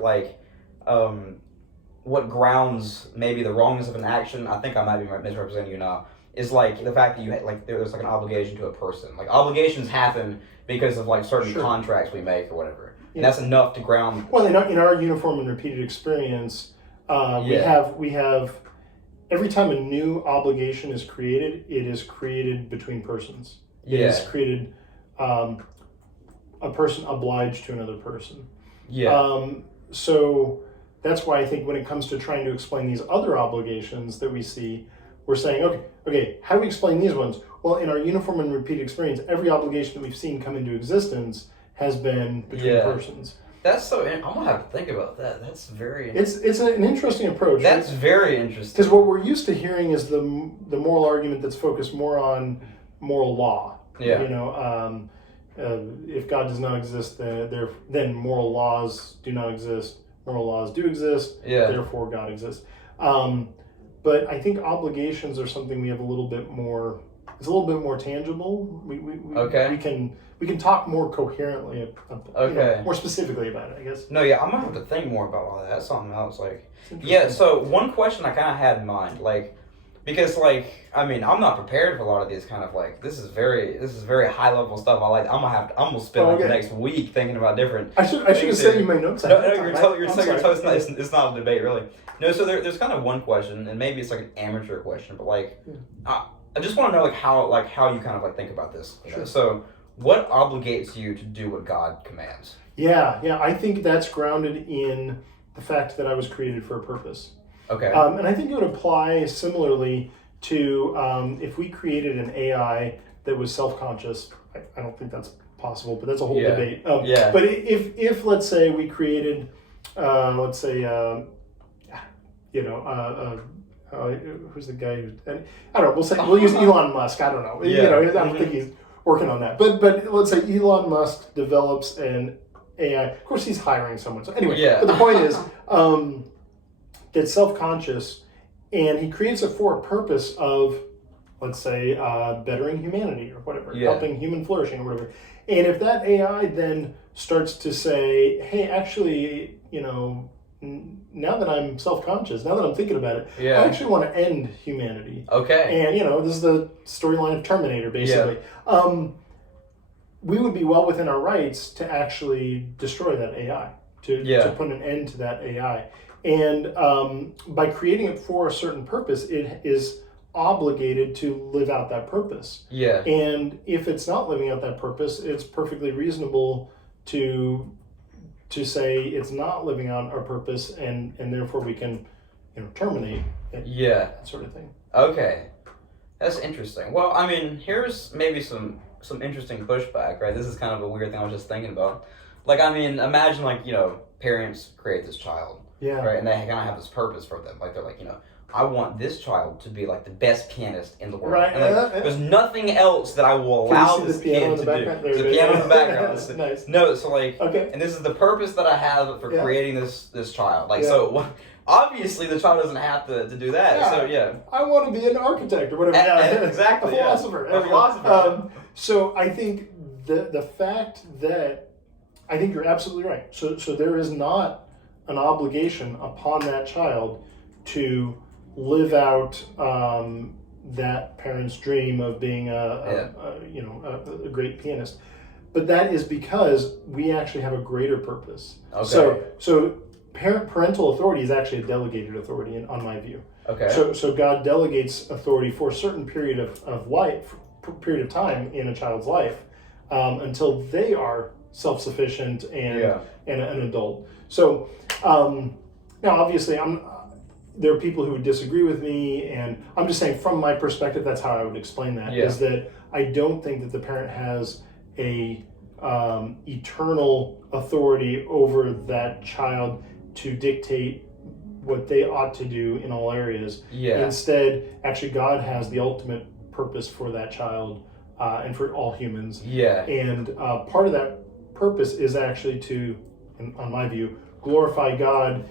what grounds maybe the wrongness of an action, I think I might be misrepresenting you now, is, the fact that you there's, an obligation to a person. Obligations happen because of, certain contracts we make or whatever. And that's enough to ground... Well, in our uniform and repeated experience, we have... Every time a new obligation is created, it is created between persons. It is created... a person obliged to another person. Yeah. So that's why I think when it comes to trying to explain these other obligations that we see, we're saying, okay, how do we explain these ones? Well, in our uniform and repeated experience, every obligation that we've seen come into existence has been between persons. That's so. I'm gonna have to think about that. That's very. It's an interesting approach. That's very interesting. Because what we're used to hearing is the moral argument that's focused more on moral law. Yeah. If God does not exist, then moral laws do not exist. Moral laws do exist. Yeah. Therefore, God exists. But I think obligations are something we have a little bit more. It's a little bit more tangible. We can talk more coherently. More specifically about it, I guess. No, yeah, I'm gonna have to think more about all that. That's something else. So one question I kind of had in mind, because I'm not prepared for a lot of these kind of this is very high level stuff. I'm gonna spend the next week thinking about different. I should have sent you my notes. No, it's not a debate really. No, so there's kind of one question, and maybe it's an amateur question, but I just want to know how you kind of think about this. Sure. So what obligates you to do what God commands? Yeah, I think that's grounded in the fact that I was created for a purpose. Okay. And I think it would apply similarly to if we created an AI that was self-conscious. I don't think that's possible, but that's a whole debate. But if let's say we created, who's the guy who, and I don't know, we'll use Elon Musk. I don't know. Yeah. I don't think he's working on that. But let's say Elon Musk develops an AI. Of course, he's hiring someone. So anyway, but the point is that's self-conscious, and he creates it for a purpose of, let's say, bettering humanity or whatever, helping human flourishing or whatever. And if that AI then starts to say, hey, actually, now that I'm self-conscious, now that I'm thinking about it, I actually want to end humanity. Okay. And, this is the storyline of Terminator, basically. Yeah. We would be well within our rights to actually destroy that AI, to put an end to that AI. And by creating it for a certain purpose, it is obligated to live out that purpose. Yeah. And if it's not living out that purpose, it's perfectly reasonable to say it's not living out our purpose, and therefore we can terminate it. Yeah. That sort of thing. Okay. That's interesting. Well, I mean, here's maybe some interesting pushback, right? This is kind of a weird thing I was just thinking about. Like, I mean, imagine parents create this child. Yeah. Right? And they kind of have this purpose for them. Like, they're like, I want this child to be like the best pianist in the world. Right. And there's nothing else that I will allow this kid to do. There's a piano in the background. Nice. No, so and this is the purpose that I have for creating this child. So obviously the child doesn't have to do that. Yeah. So I want to be an architect or whatever. Exactly. A philosopher. A philosopher. So I think the fact that I think you're absolutely right. So there is not an obligation upon that child to live out that parent's dream of being a great pianist, but that is because we actually have a greater purpose. Okay. So parental authority is actually a delegated authority, on my view. Okay. So God delegates authority for a certain period of life, period of time in a child's life, until they are self-sufficient and an adult. So now, obviously, there are people who would disagree with me, and I'm just saying from my perspective, that's how I would explain that, is that I don't think that the parent has a eternal authority over that child to dictate what they ought to do in all areas. Yeah. Instead, actually, God has the ultimate purpose for that child and for all humans. Yeah. And part of that purpose is actually to, on my view, glorify God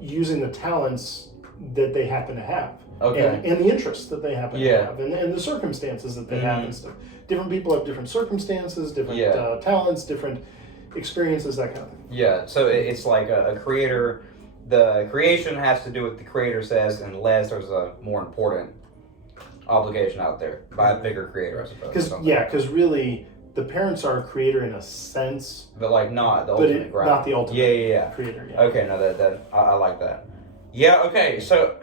using the talents that they happen to have. Okay. And the interests that they happen to have, and the circumstances that they have and stuff. Different people have different circumstances, different talents, different experiences, that kind of thing. Yeah, so it's like a creator, the creation has to do what the creator says, unless there's a more important obligation out there by a bigger creator, I suppose. Because really, the parents are a creator in a sense, but not the ultimate ground. Not the ultimate creator. Yeah. Okay, no, that I like that. Yeah. Okay, so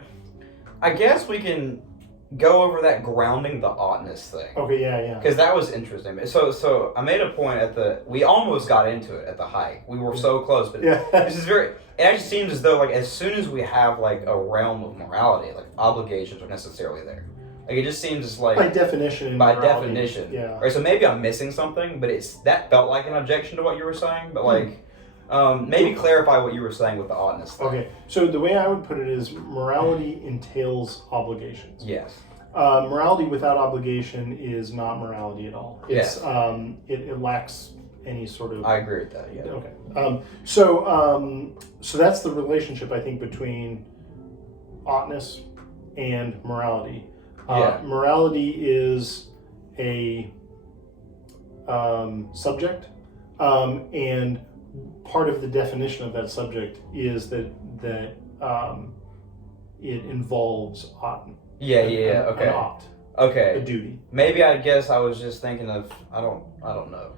I guess we can go over that grounding the oughtness thing. Okay. Yeah. Because that was interesting. So I made a point we almost got into it at the hike. We were so close, but this is very. It actually seems as though as soon as we have a realm of morality, obligations are necessarily there. It just seems by definition. By definition. Yeah. Right. So maybe I'm missing something, but that felt like an objection to what you were saying. But maybe clarify what you were saying with the oughtness thing. Okay. So the way I would put it is morality entails obligations. Yes. Morality without obligation is not morality at all. It's it lacks any sort of. I agree with that. Yeah. Okay. So that's the relationship, I think, between oughtness and morality. Morality is a subject, and part of the definition of that subject is that it involves ought. Okay. An ought. Okay. A duty. Maybe I guess I was just thinking of I don't know.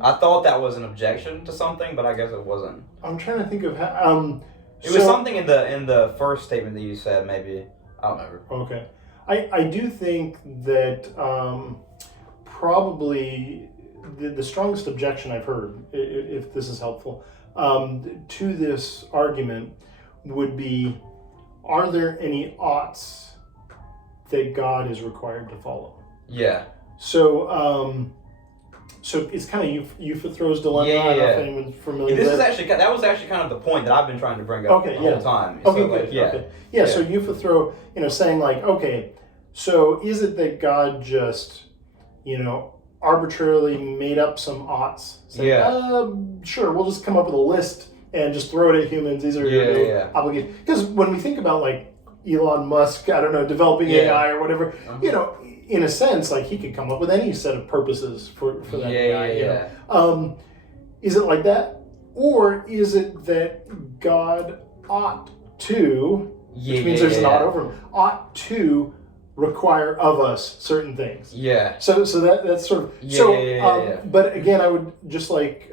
I thought that was an objection to something, but I guess it wasn't. I'm trying to think of how. It was something in the first statement that you said. Maybe I don't know. Okay. I do think that probably the strongest objection I've heard, if this is helpful, to this argument would be, are there any oughts that God is required to follow? Yeah. So So it's kind of Euthyphro's dilemma. Yeah. I don't know if anyone's familiar with that. That was actually kind of the point that I've been trying to bring up the whole time. Okay, so, good. Okay. So Euthyphro, saying like, okay, so is it that God just, arbitrarily made up some oughts? Saying, sure, we'll just come up with a list and just throw it at humans. These are your obligations. Because when we think about like Elon Musk, I don't know, developing AI or whatever, in a sense, like he could come up with any set of purposes for that AI. Is it like that? Or is it that God ought to, which means there's an ought over him, ought to require of us certain things? Yeah. So that's sort of... But again, I would just like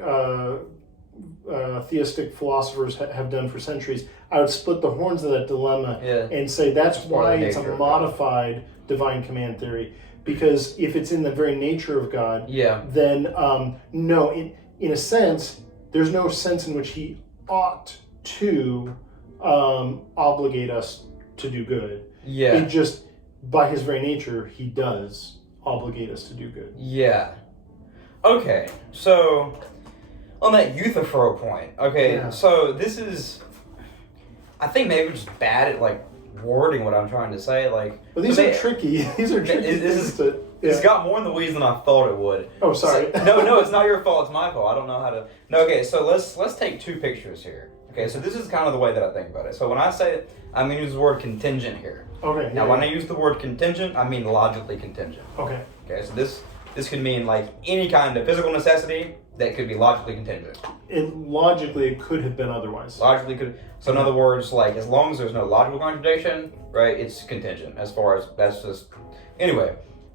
theistic philosophers have done for centuries, I would split the horns of that dilemma and say that's why it's a modified divine command theory. Because if it's in the very nature of God, then no, in a sense, there's no sense in which he ought to obligate us to do good. Yeah. It just, by his very nature, he does obligate us to do good. Yeah. Okay, so on that Euthyphro point, so this is, I think maybe we're just bad at like wording what I'm trying to say. Like, but these are tricky. These are tricky. It's got more in the weeds than I thought it would. Oh, sorry. So, no, it's not your fault. It's my fault. I don't know how to. No, okay. So let's take two pictures here. Okay, so this is kind of the way that I think about it. So when I say it, I'm going to use the word contingent here. Okay. Now, when I use the word contingent, I mean logically contingent. Okay. Okay, so this could mean like any kind of physical necessity that could be logically contingent. It could have been otherwise. Logically could. So in other words, like as long as there's no logical contradiction, right? It's contingent. As far as that's just anyway.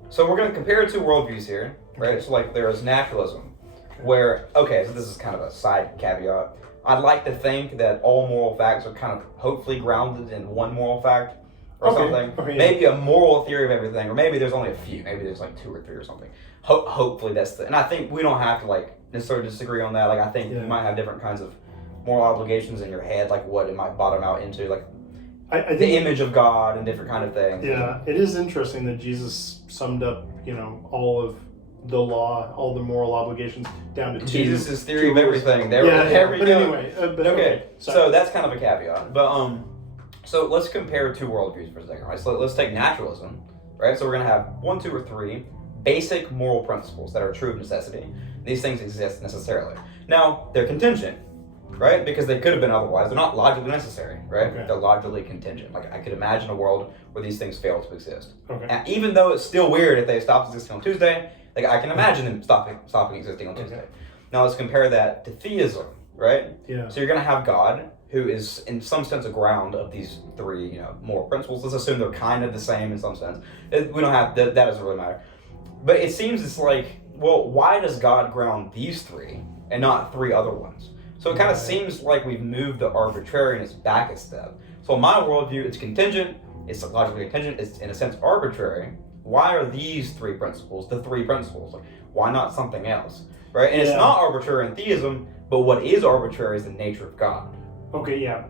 So we're going to compare two worldviews here, right? So like there is naturalism, where so this is kind of a side caveat. I'd like to think that all moral facts are kind of hopefully grounded in one moral fact or something. Okay, maybe a moral theory of everything, or maybe there's only a few. Maybe there's like 2 or 3 or something. Hopefully that's and I think we don't have to like necessarily disagree on that. Like I think you might have different kinds of moral obligations in your head, like what it might bottom out into, like I think the image of God and different kind of things. Yeah, it is interesting that Jesus summed up, all of the law, all the moral obligations down to 2. Jesus' theory of everything. But anyway. Okay. So that's kind of a caveat. But so let's compare two worldviews for a second, right? So let's take naturalism, right? So we're gonna have 1, 2, or 3 basic moral principles that are true of necessity. These things exist necessarily. Now they're contingent, right? Because they could have been otherwise. They're not logically necessary, right? Okay. They're logically contingent. Like I could imagine a world where these things fail to exist. Okay. And even though it's still weird if they stopped existing on Tuesday, like I can imagine them stopping existing on Tuesday. Now let's compare that to theism, right? Yeah. So you're going to have God, who is in some sense a ground of these 3, moral principles. Let's assume they're kind of the same in some sense. We don't have that doesn't really matter. But it seems it's like, well, why does God ground these 3 and not 3 other ones? So it kind of seems like we've moved the arbitrariness back a step. So in my worldview, it's contingent. It's logically contingent. It's in a sense arbitrary. Why are these 3 principles the 3 principles? Like, why not something else, right? And it's not arbitrary in theism, but what is arbitrary is the nature of God. Okay, yeah.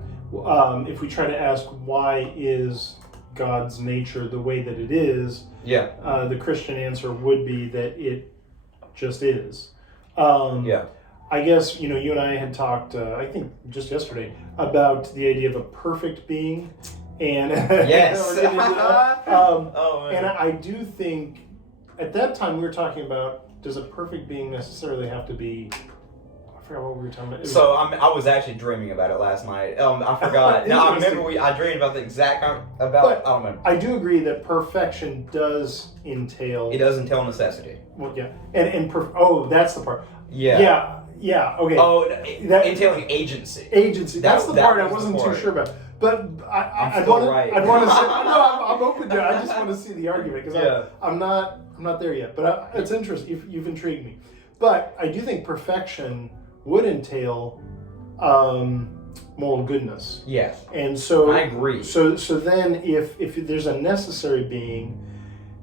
If we try to ask why is God's nature the way that it is, the Christian answer would be that it just is. I guess, you and I had talked, I think just yesterday, about the idea of a perfect being. And yes. And I do think at that time we were talking about, does a perfect being necessarily have to be? I forgot what we were talking about. So I was actually dreaming about it last night. I forgot. Now I remember I dreamed about the exact I don't remember. I do agree that perfection does entail. It does entail necessity. Well, yeah, and that's the part. Yeah. Yeah. Okay. Oh, entailing agency. Agency. That's the part I wasn't too sure about. But I'd want to say I'm open to it. I just want to see the argument because I'm not there yet. But it's interesting. You've intrigued me. But I do think perfection would entail moral goodness. Yes. And so I agree. So then if there's a necessary being,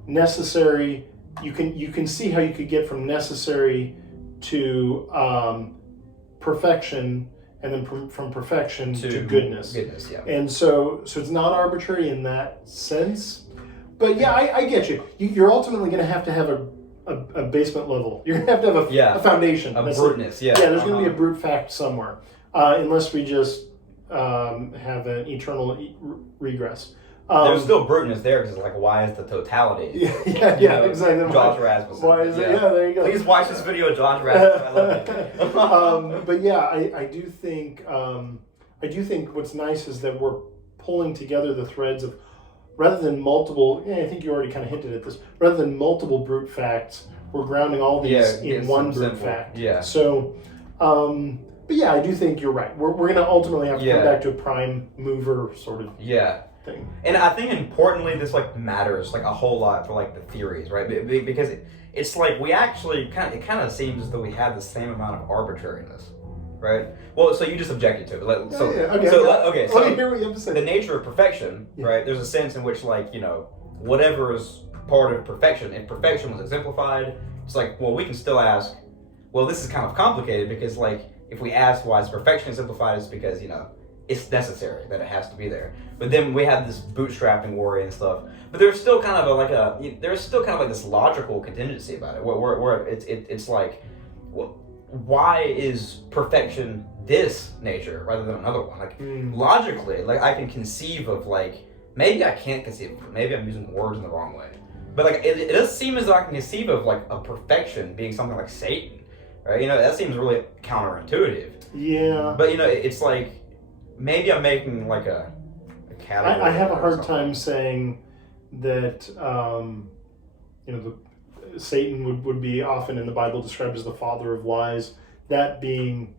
you can see how you could get from necessary to perfection, and then from perfection to goodness. Goodness, yeah. And so it's not arbitrary in that sense. But yeah, I get you. You're ultimately going to have a basement level. You're gonna have a foundation. A bruteness. Yeah. Yeah. There's gonna be a brute fact somewhere, unless we just have an eternal regress. There's still bruteness there because like, why is the totality? Yeah, exactly. Josh Rasmussen. Why is it? Yeah, there you go. Please watch this video of Josh Rasmussen. I love it. But yeah, I do think what's nice is that we're pulling together the threads of, rather than multiple. I think you already kind of hinted at this. Rather than multiple brute facts, we're grounding all these in one brute fact. Yeah. So, but yeah, I do think you're right. We're going to ultimately have to come back to a prime mover sort of thing. And I think importantly, this like matters like a whole lot for like the theories, right? Because it's like we actually it kind of seems as though we have the same amount of arbitrariness, right? Well, so you just objected to it. So let me hear what you have to say. The nature of perfection, right? There's a sense in which like whatever is part of perfection, if perfection was exemplified, it's like, well, we can still ask, well, this is kind of complicated because like if we ask why is perfection exemplified, it's because it's necessary that it has to be there. But then we have this bootstrapping worry and stuff. But there's still kind of this logical contingency about it, where it's like, well, why is perfection this nature rather than another one? Like logically, like I can conceive of like, maybe I can't conceive of it. Maybe I'm using words in the wrong way. But like it does seem as though I can conceive of like a perfection being something like Satan, right? That seems really counterintuitive. Yeah. But it's like, maybe I'm making like a category. I have a hard time saying that Satan would be often in the Bible described as the father of lies, that being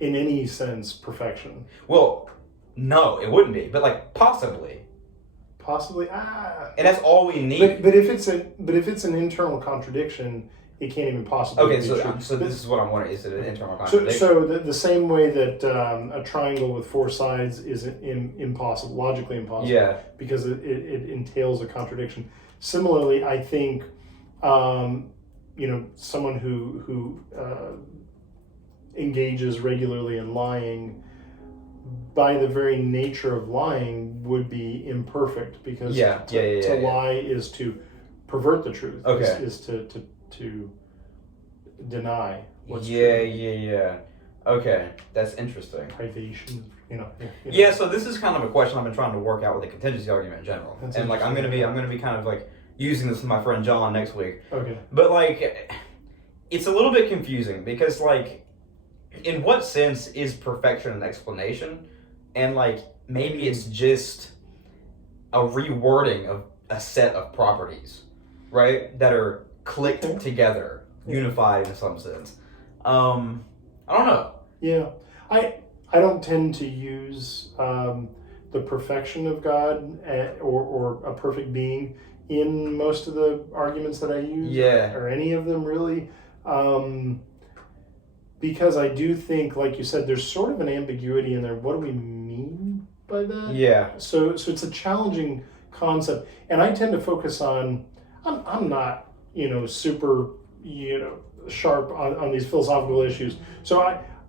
in any sense perfection. Well, no, it wouldn't be, but like possibly. And that's all we need. But if it's an internal contradiction, it can't even possibly be true. So this is what I'm wondering: is it an internal contradiction? So the same way that a triangle with four sides is impossible, logically impossible, because it entails a contradiction. Similarly, I think someone who engages regularly in lying, by the very nature of lying, would be imperfect, because to lie is to pervert the truth. Is to deny what's true. Okay, that's interesting. Privation, Yeah, so this is kind of a question I've been trying to work out with the contingency argument in general. And like I'm gonna be kind of like using this with my friend John next week. Okay. But like it's a little bit confusing because like in what sense is perfection an explanation? And like maybe it's just a rewording of a set of properties, right? That are clicked together, unified in some sense. I don't know. Yeah, I don't tend to use the perfection of God or a perfect being in most of the arguments that I use, or any of them really, because I do think, like you said, there's sort of an ambiguity in there. What do we mean by that? Yeah. So it's a challenging concept, and I tend to focus on. I'm not super sharp on these philosophical issues, so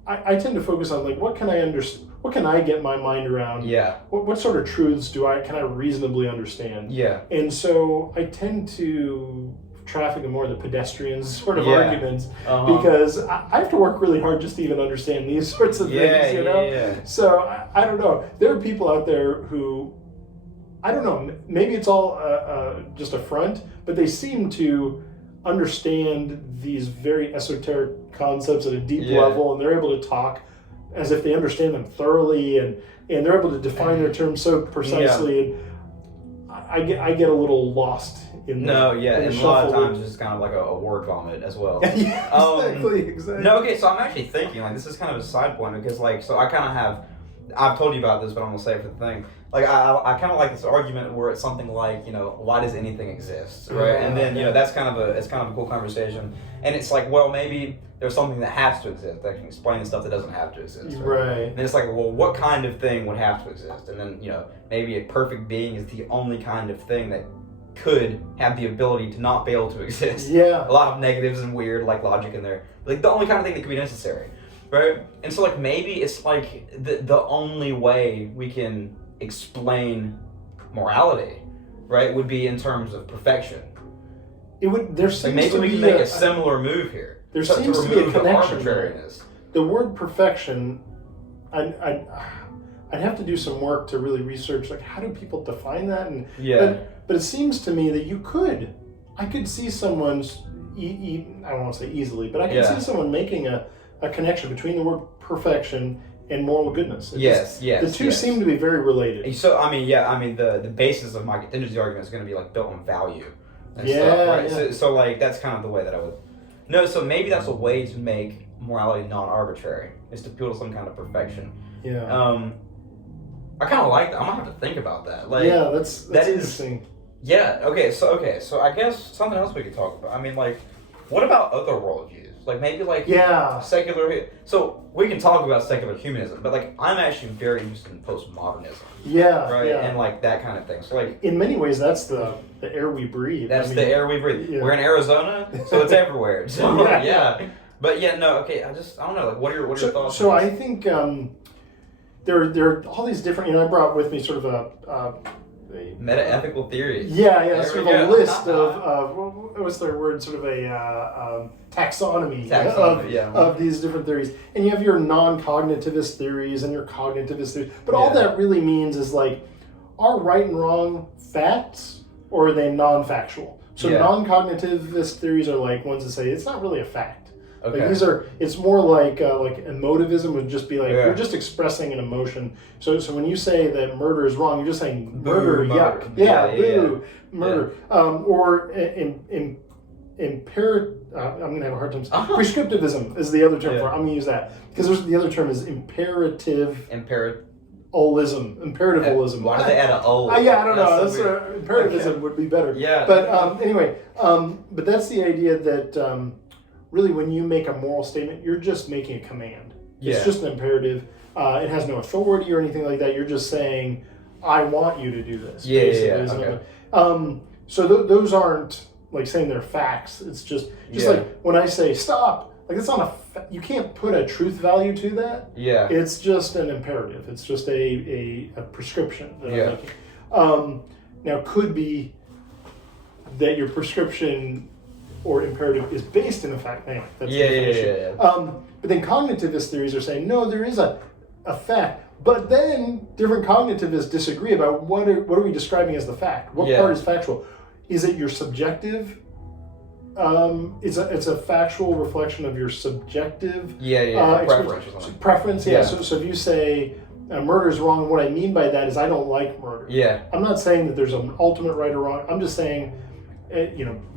I tend to focus on like what can I understand, what can I get my mind around, what sort of truths can I reasonably understand, and so I tend to traffic in more of the pedestrian sort of arguments, because I have to work really hard just to even understand these sorts of things, So I don't know, there are people out there who, I don't know, maybe it's all just a front, but they seem to understand these very esoteric concepts at a deep level, and they're able to talk as if they understand them thoroughly, and they're able to define their terms so precisely. And I get a little lost in the and a lot of times it's kind of like a word vomit as well. Exactly. No, okay, so I'm actually thinking, like, this is kind of a side point, because, like, so I kind of have, I've told you about this, but I'm going to say it for the thing. Like, I kind of like this argument where it's something like, why does anything exist, right? And then, that's kind of a cool conversation. And it's like, well, maybe there's something that has to exist that can explain the stuff that doesn't have to exist. Right. And it's like, well, what kind of thing would have to exist? And then, maybe a perfect being is the only kind of thing that could have the ability to not be able to exist. Yeah. A lot of negatives and weird, like, logic in there. Like, the only kind of thing that could be necessary, right? And so, like, maybe it's like the only way we can explain morality, right, would be in terms of perfection. it would. There seems maybe to we be can make a similar move here. There seems to be a remove the connection. arbitrariness. The word perfection, I'd have to do some work to really research, like, how do people define that? And but it seems to me that I could see someone's, I don't want to say easily, but I could see someone making a connection between the word perfection and moral goodness. The two seem to be very related. So, the basis of my contingency argument is going to be, like, built on value and stuff, right? Yeah. So, like, that's kind of the way that I would... No, so maybe that's a way to make morality non-arbitrary, is to appeal to some kind of perfection. Yeah. I kind of like that. I'm going to have to think about that. Like, that's interesting. Yeah, okay, so I guess something else we could talk about. I mean, like, what about other worldviews? Like, maybe, like, secular... So, we can talk about secular humanism, but, like, I'm actually very interested in postmodernism. Yeah, right? yeah. And, like, that kind of thing. So, like... In many ways, that's the air we breathe. That's the air we breathe. Yeah. We're in Arizona, so it's everywhere. So, yeah. But, yeah, no, okay, I don't know. Like, what are your thoughts? So, I think there are all these different... I brought with me sort of a meta-ethical theories. Yeah, sort of a list of what's their word? Sort of a taxonomy of these different theories. And you have your non-cognitivist theories and your cognitivist theories. But all that really means is, like, are right and wrong facts, or are they non-factual? So non-cognitivist theories are like ones that say it's not really a fact. Okay. Like it's more like emotivism would just be like, you're just expressing an emotion. So when you say that murder is wrong, you're just saying murder, yuck. Murder. Or I'm going to have a hard time saying. Prescriptivism is the other term for it. I'm going to use that. Because the other term is imperativism. Imperativism. Why did they add an O? I don't know. Imperativism would be better. Yeah. But anyway, but that's the idea that... really, when you make a moral statement, you're just making a command. It's just an imperative. It has no authority or anything like that. You're just saying, I want you to do this. So those aren't like saying they're facts. It's just like when I say stop, like it's not you can't put a truth value to that. Yeah. It's just an imperative. It's just a prescription that I'm making. Now, could be that your prescription or imperative is based in a fact. Anyway, that's the definition. But then cognitivist theories are saying, no, there is a fact. But then different cognitivists disagree about what are we describing as the fact? What part is factual? Is it your subjective? It's a factual reflection of your subjective preference. So if you say murder is wrong, what I mean by that is I don't like murder. I'm not saying that there's an ultimate right or wrong. I'm just saying,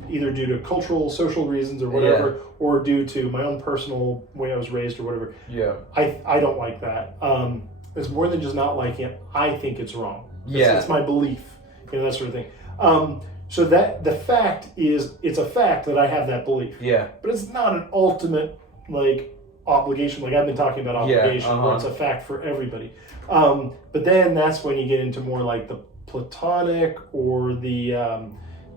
either due to cultural, social reasons or whatever, or due to my own personal way I was raised or whatever. I don't like that. It's more than just not liking it. I think it's wrong. It's my belief, that sort of thing. So that the fact is, it's a fact that I have that belief. But it's not an ultimate obligation. Like I've been talking about obligation, where it's a fact for everybody. But then that's when you get into more like the Platonic or the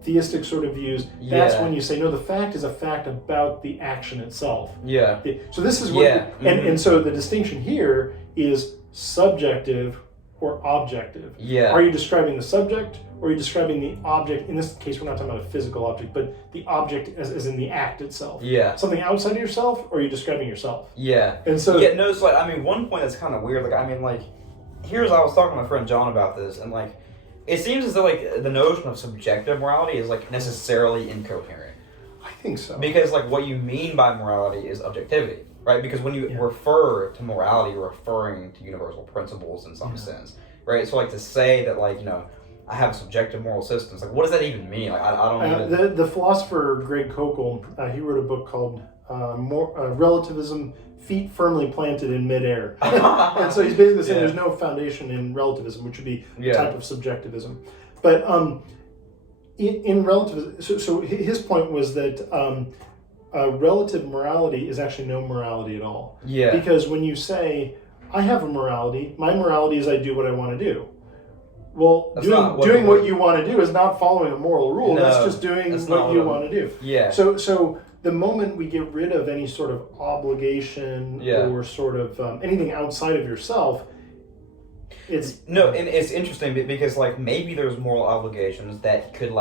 theistic sort of views. That's when you say, no, the fact is a fact about the action itself. So this is what, and so the distinction here is subjective or objective. Are you describing the subject, or are you describing the object? In this case, we're not talking about a physical object, but the object as in the act itself. Something outside of yourself, or are you describing yourself? And so one point that's kind of weird. Here's I was talking to my friend John about this, and it seems as though the notion of subjective morality is necessarily incoherent. I think so. Because what you mean by morality is objectivity, right? Because when you refer to morality, you're referring to universal principles in some sense, right? So to say that I have a subjective moral system, what does that even mean? I don't even... The philosopher Greg Koukl, he wrote a book called Relativism, Feet Firmly Planted in Midair. And so he's basically saying there's no foundation in relativism, which would be a type of subjectivism. But in relativism, so his point was that relative morality is actually no morality at all. Because when you say, I have a morality, my morality is I do what I want to do. Well, doing what you want to do is not following a moral rule. No, that's just doing what you want to do. So the moment we get rid of any sort of obligation or sort of anything outside of yourself, it's... No, and it's interesting because maybe there's moral obligations that could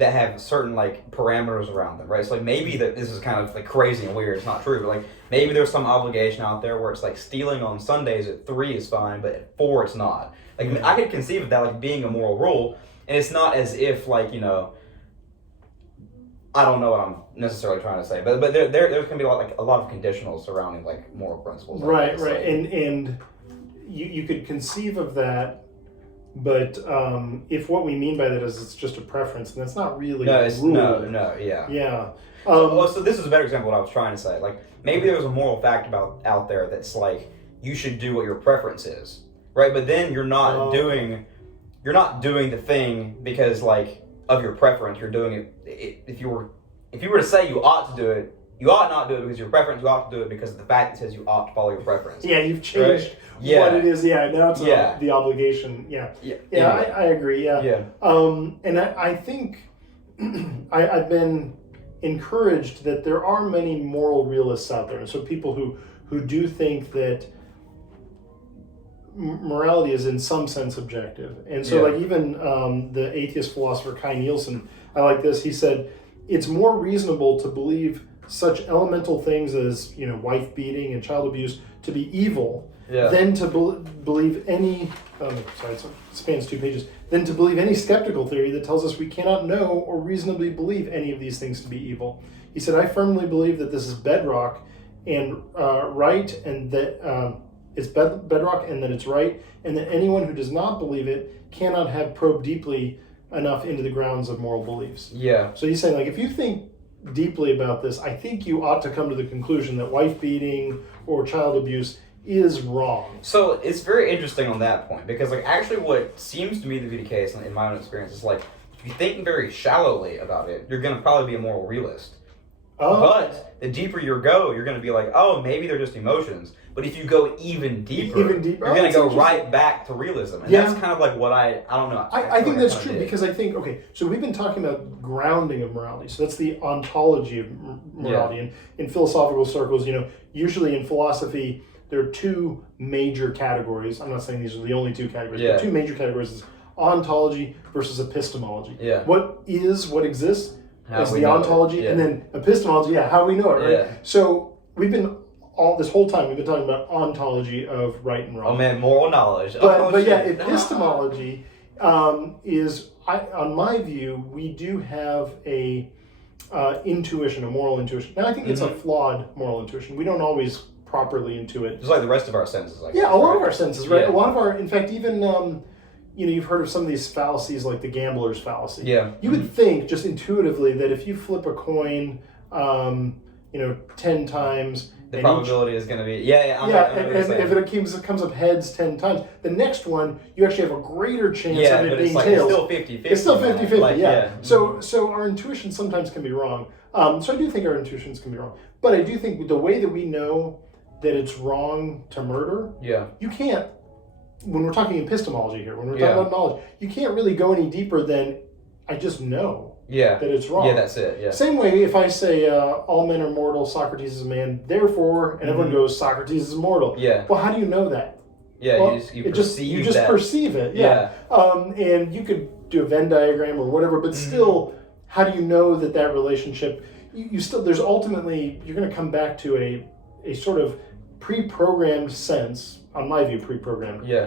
that have certain like parameters around them, right? So like maybe that this is kind of like crazy and weird. It's not true, but like maybe there's some obligation out there where it's like stealing on Sundays at 3 is fine, but at 4 it's not. Like I could conceive of that like being a moral rule, and it's not as if like I don't know what I'm necessarily trying to say, but there's gonna be a lot of conditionals surrounding like moral principles. Right, right, and you could conceive of that. But if what we mean by that is it's just a preference, then it's not really a rule. Yeah. Yeah. So this is a better example of what I was trying to say. Like, maybe there's a moral fact out there that's like, you should do what your preference is, right? But then you're not doing the thing because, like, of your preference. You're doing it, if you were to say you ought to do it, you ought not do it because of your preference. You ought to do it because of the fact that says you ought to follow your preference. Yeah, you've changed what it is. Yeah, now it's the obligation. Yeah. I agree. Yeah. And I think I've been encouraged that there are many moral realists out there, and so people who do think that morality is in some sense objective. And so like even the atheist philosopher Kai Nielsen, I like this. He said it's more reasonable to believe such elemental things as wife beating and child abuse to be evil than to believe any it spans 2 pages, than to believe any skeptical theory that tells us we cannot know or reasonably believe any of these things to be evil. He said, I firmly believe that this is bedrock and right, and that it's bedrock and that it's right, and that anyone who does not believe it cannot have probed deeply enough into the grounds of moral beliefs. Yeah. So he's saying, like, if you think deeply about this, I think you ought to come to the conclusion that wife beating or child abuse is wrong. So it's very interesting on that point, because like actually what seems to me to be the case in my own experience is like, if you think very shallowly about it, you're going to probably be a moral realist. But the deeper you go, you're going to be like, oh, maybe they're just emotions. But if you go even deeper, you're going to go right back to realism. And that's kind of like what I don't know. I think that's true, because I think, so we've been talking about grounding of morality. So that's the ontology of morality. And in philosophical circles, usually in philosophy, there are 2 major categories. I'm not saying these are the only 2 categories, but 2 major categories is ontology versus epistemology. What exists is the ontology, and then epistemology, how we know it, right? So we've been this whole time we've been talking about ontology of right and wrong. Oh man, moral knowledge. But epistemology is, on my view, we do have a intuition, a moral intuition. Now I think it's a flawed moral intuition. We don't always properly intuit. Just like the rest of our senses. A lot of our senses, right? A lot of our, in fact, even you've heard of some of these fallacies, like the gambler's fallacy. You would think just intuitively that if you flip a coin, 10 times, the probability is going to be and if it comes up heads 10 times, the next one you actually have a greater chance of it being tails. It's still 50-50. It's still 50-50. So our intuition sometimes can be wrong. So I do think our intuitions can be wrong, but I do think the way that we know that it's wrong to murder, you can't. When we're talking epistemology here, when we're talking about knowledge, you can't really go any deeper than I just know that it's wrong. Yeah, that's it. Yeah. Same way if I say all men are mortal, Socrates is a man, therefore, and everyone goes, Socrates is mortal. Well, how do you know that? Well, you just perceive it. And you could do a Venn diagram or whatever, but still, how do you know that relationship? You still, there's ultimately, you're going to come back to a sort of pre-programmed sense, on my view,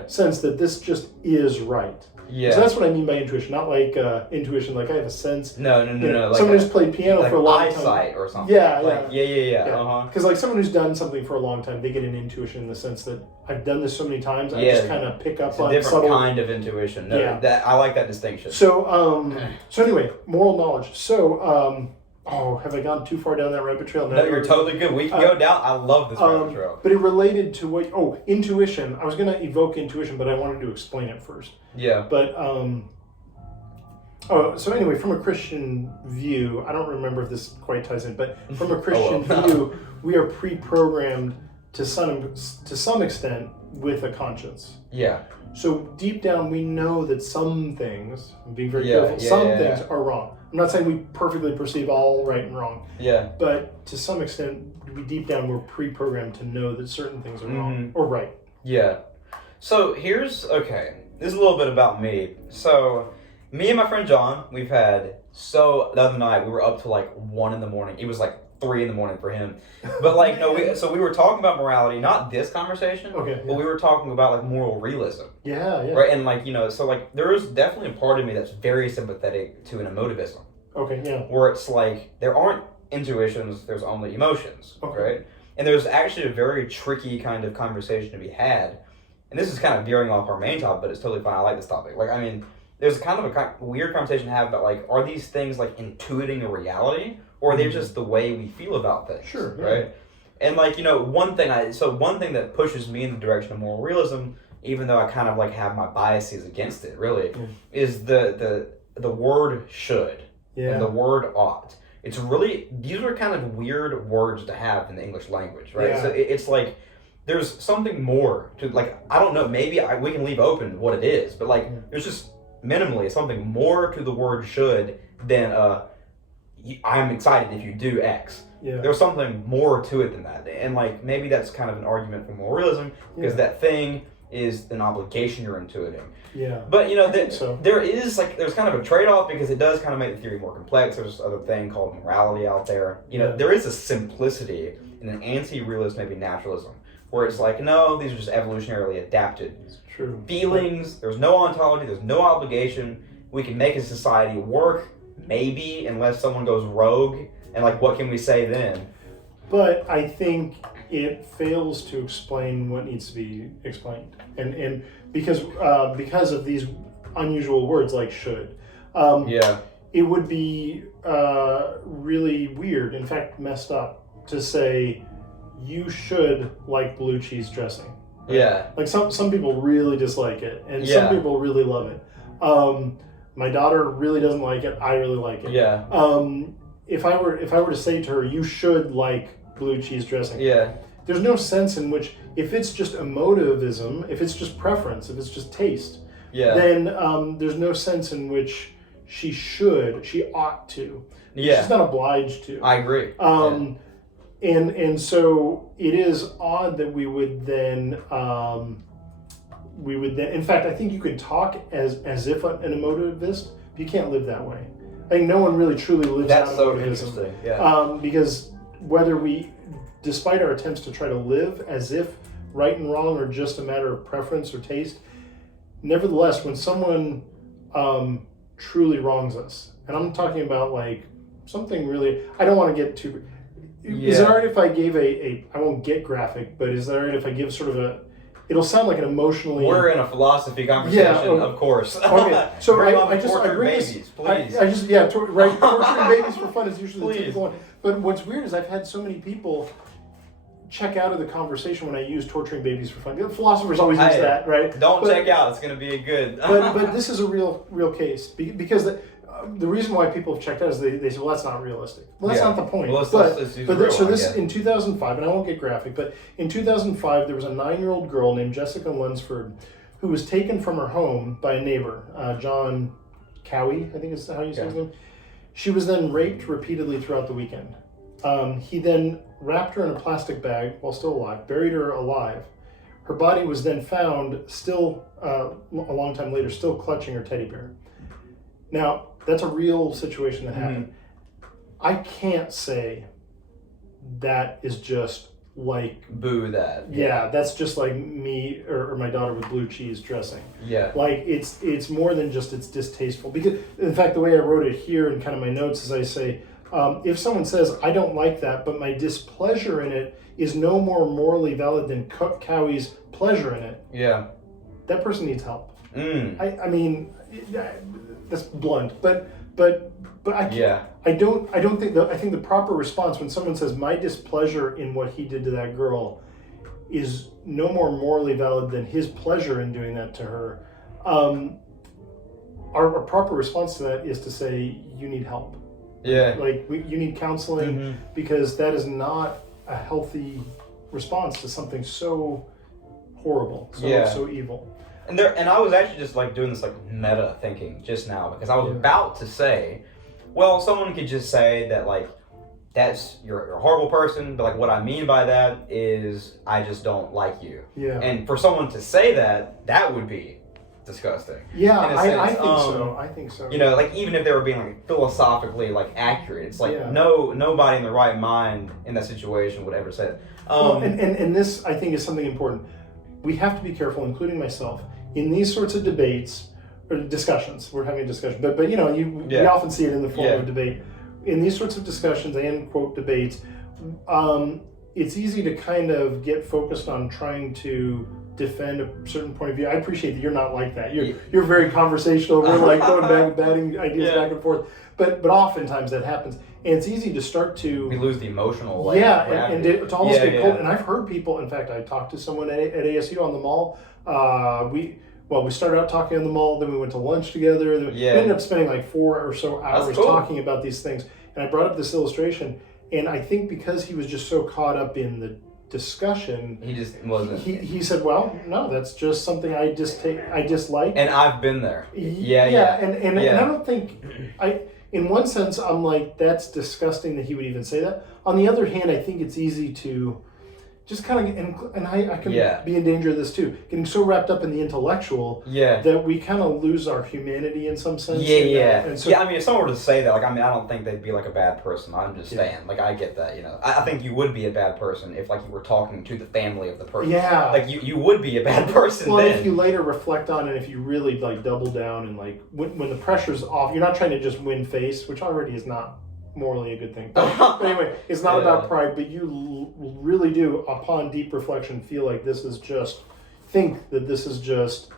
sense that this just is right. So that's what I mean by intuition, not like intuition, like I have a sense. No. Like someone who's played piano for a long time. Eyesight or something. Because like someone who's done something for a long time, they get an intuition in the sense that I've done this so many times, I just kind of pick up on different subtle kind of intuition. That I like that distinction. So anyway, moral knowledge. So have I gone too far down that rabbit trail? No, you're totally good. We can go down. I love this rabbit trail. But it related to intuition. I was going to evoke intuition, but I wanted to explain it first. But so anyway, from a Christian view, I don't remember if this quite ties in, but from a Christian view, we are pre-programmed to some extent with a conscience. So deep down, we know that some things, I'm being very careful, things are wrong. I'm not saying we perfectly perceive all right and wrong. But to some extent, deep down, we're pre-programmed to know that certain things are wrong or right. So this is a little bit about me. So me and my friend John, we've had So the other night we were up to like 1 a.m. It was like 3 a.m. for him. But like no, we were talking about morality, not this conversation. Okay. But we were talking about like moral realism. Yeah. Right, and like so like there is definitely a part of me that's very sympathetic to an emotivism. Okay. Yeah. Where it's like there aren't intuitions, there's only emotions. Okay. Right. And there's actually a very tricky kind of conversation to be had. And this is kind of veering off our main topic, but it's totally fine. I like this topic. Like, I mean, there's kind of a weird conversation to have about, like, are these things, like, intuiting a reality? Or are they just the way we feel about things? Sure. Yeah. Right? And, like, one thing that pushes me in the direction of moral realism, even though I kind of, like, have my biases against it, really, is the word should and the word ought. It's really, these are kind of weird words to have in the English language, right? Yeah. So it's like, there's something more to, like, I don't know, maybe we can leave open what it is, but like, there's just minimally something more to the word should than I'm excited if you do X. Yeah. There's something more to it than that. And like, maybe that's kind of an argument for moral realism, because that thing is an obligation you're intuiting. Yeah. But there's kind of a trade-off, because it does kind of make the theory more complex. There's this other thing called morality out there. There is a simplicity in an anti-realist, maybe naturalism, where it's like, no, these are just evolutionarily adapted feelings. There's no ontology, there's no obligation. We can make a society work, maybe, unless someone goes rogue. And like, what can we say then? But I think it fails to explain what needs to be explained, and because of these unusual words like should, it would be really weird, in fact messed up, to say you should like blue cheese dressing. Right? Yeah, like some people really dislike it, and some people really love it. My daughter really doesn't like it. I really like it. Yeah. If I were to say to her, you should like blue cheese dressing. Yeah. There's no sense in which, if it's just emotivism, if it's just preference, if it's just taste, then there's no sense in which she ought to. Yeah. She's not obliged to. I agree. And so it is odd that we would then, in fact, I think you could talk as if an emotivist, but you can't live that way. I think no one really truly lives that way. That's so emotivism. Interesting. Yeah. Because whether despite our attempts to try to live as if right and wrong are just a matter of preference or taste, nevertheless, when someone truly wrongs us, and I'm talking about like something really, I don't want to get too, is it alright if I gave I won't get graphic, but is it alright if I give sort of it'll sound like an emotionally... We're in a philosophy conversation, of course. Okay, so I bring babies, this, please. Torturing babies for fun is usually the typical one. But what's weird is I've had so many people check out of the conversation when I use torturing babies for fun. Philosophers always use that, right? Don't check out. It's going to be a good. but this is a real case, because the reason why people have checked out is they say, well, that's not realistic. Well, that's not the point. Well, let's use in 2005, and I won't get graphic, but in 2005 there was a 9-year-old girl named Jessica Lunsford who was taken from her home by a neighbor, John Cowie, I think is how you say his name. She was then raped repeatedly throughout the weekend. He then wrapped her in a plastic bag while still alive, buried her alive. Her body was then found still, a long time later, still clutching her teddy bear. Now, that's a real situation that happened. I can't say that is just like... Boo that. Yeah, that's just like me or my daughter with blue cheese dressing. Yeah. Like, it's more than just it's distasteful. Because, in fact, the way I wrote it here in kind of my notes is I say, if someone says, I don't like that, but my displeasure in it is no more morally valid than Cowie's pleasure in it, that person needs help. I mean, that's blunt, but I don't think I think the proper response when someone says my displeasure in what he did to that girl is no more morally valid than his pleasure in doing that to her. Our proper response to that is to say you need help. Yeah, like you need counseling, because that is not a healthy response to something so horrible, so evil. And I was actually just like doing this like meta thinking just now, because I was about to say, well, someone could just say that like that's you're a horrible person, but like what I mean by that is I just don't like you. Yeah. And for someone to say that would be disgusting. Yeah, in a I sense. think so. I think so. You know, like even if they were being like philosophically like accurate, it's like Yeah. nobody in the right mind in that situation would ever say that. Well, and this I think is something important. We have to be careful, including myself, in these sorts of debates or discussions. We're having a discussion, but you know, we often see it in the form of debate. In these sorts of discussions and quote debates, it's easy to kind of get focused on trying to defend a certain point of view. I appreciate that you're not like that. You're very conversational. We're like going back, batting ideas back and forth. But oftentimes that happens, and it's easy to start to we lose the emotional. and to almost get cold. And I've heard people. In fact, I talked to someone at ASU on the mall. We started out talking on the mall, then we went to lunch together. We ended up spending like 4 or so hours talking about these things. And I brought up this illustration, and I think because he was just so caught up in the discussion, he just wasn't. He said, "Well, no, that's just something I dislike." And I've been there. And I don't think in one sense, I'm like, that's disgusting that he would even say that. On the other hand, I think it's easy to just kind of, and I can be in danger of this too, getting so wrapped up in the intellectual that we kind of lose our humanity in some sense. And so, I mean, if someone were to say that, like, I mean, I don't think they'd be like a bad person. I'm just saying, like, I get that, you know. I think you would be a bad person if, like, you were talking to the family of the person. Yeah. Like, you would be a bad person well, then. If you later reflect on it, if you really, like, double down and, like, when the pressure's off, you're not trying to just win face, which already is not morally a good thing. But anyway, it's not about pride, but you really do, upon deep reflection, feel like this is just, think that this is just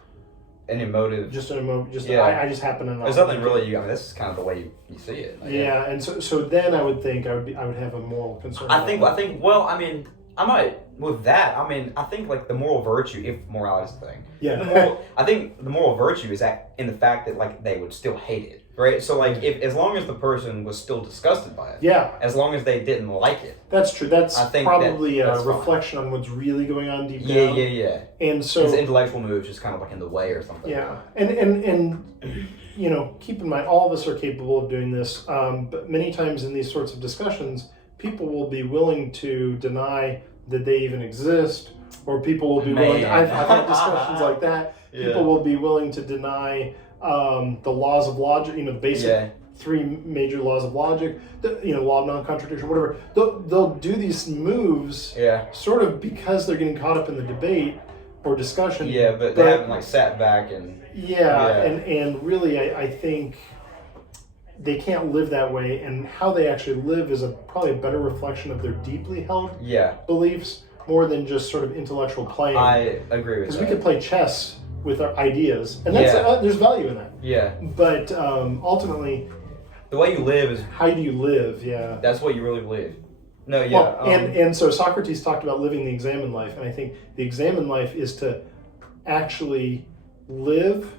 an emotive, I just happen to know. There's nothing really. I mean, this is kind of the way you see it. And so then I would think I would have a moral concern. I think. Well, I mean, I might with that. I mean, I think like the moral virtue, if morality is the thing. Yeah. I think the moral virtue is in the fact that like they would still hate it. Right, so like, if as long as the person was still disgusted by it, as long as they didn't like it, that's true. That's probably a reflection on what's really going on deep down. And so his intellectual move just kind of like in the way or something. Yeah, and you know, keep in mind, all of us are capable of doing this. But many times in these sorts of discussions, people will be willing to deny that they even exist, or people will be willing. I've had discussions like that. People will be willing to deny the laws of logic, you know, the basic 3 major laws of logic, law of non-contradiction, whatever. They'll do these moves sort of because they're getting caught up in the debate or discussion. But they haven't like sat back and... And really I think they can't live that way, and how they actually live is probably a better reflection of their deeply held beliefs more than just sort of intellectual playing. I agree with that. Because we could play chess with our ideas, and that's there's value in that. But ultimately, the way you live is how do you live. That's what you really believe. No, and so Socrates talked about living the examined life, and I think the examined life is to actually live,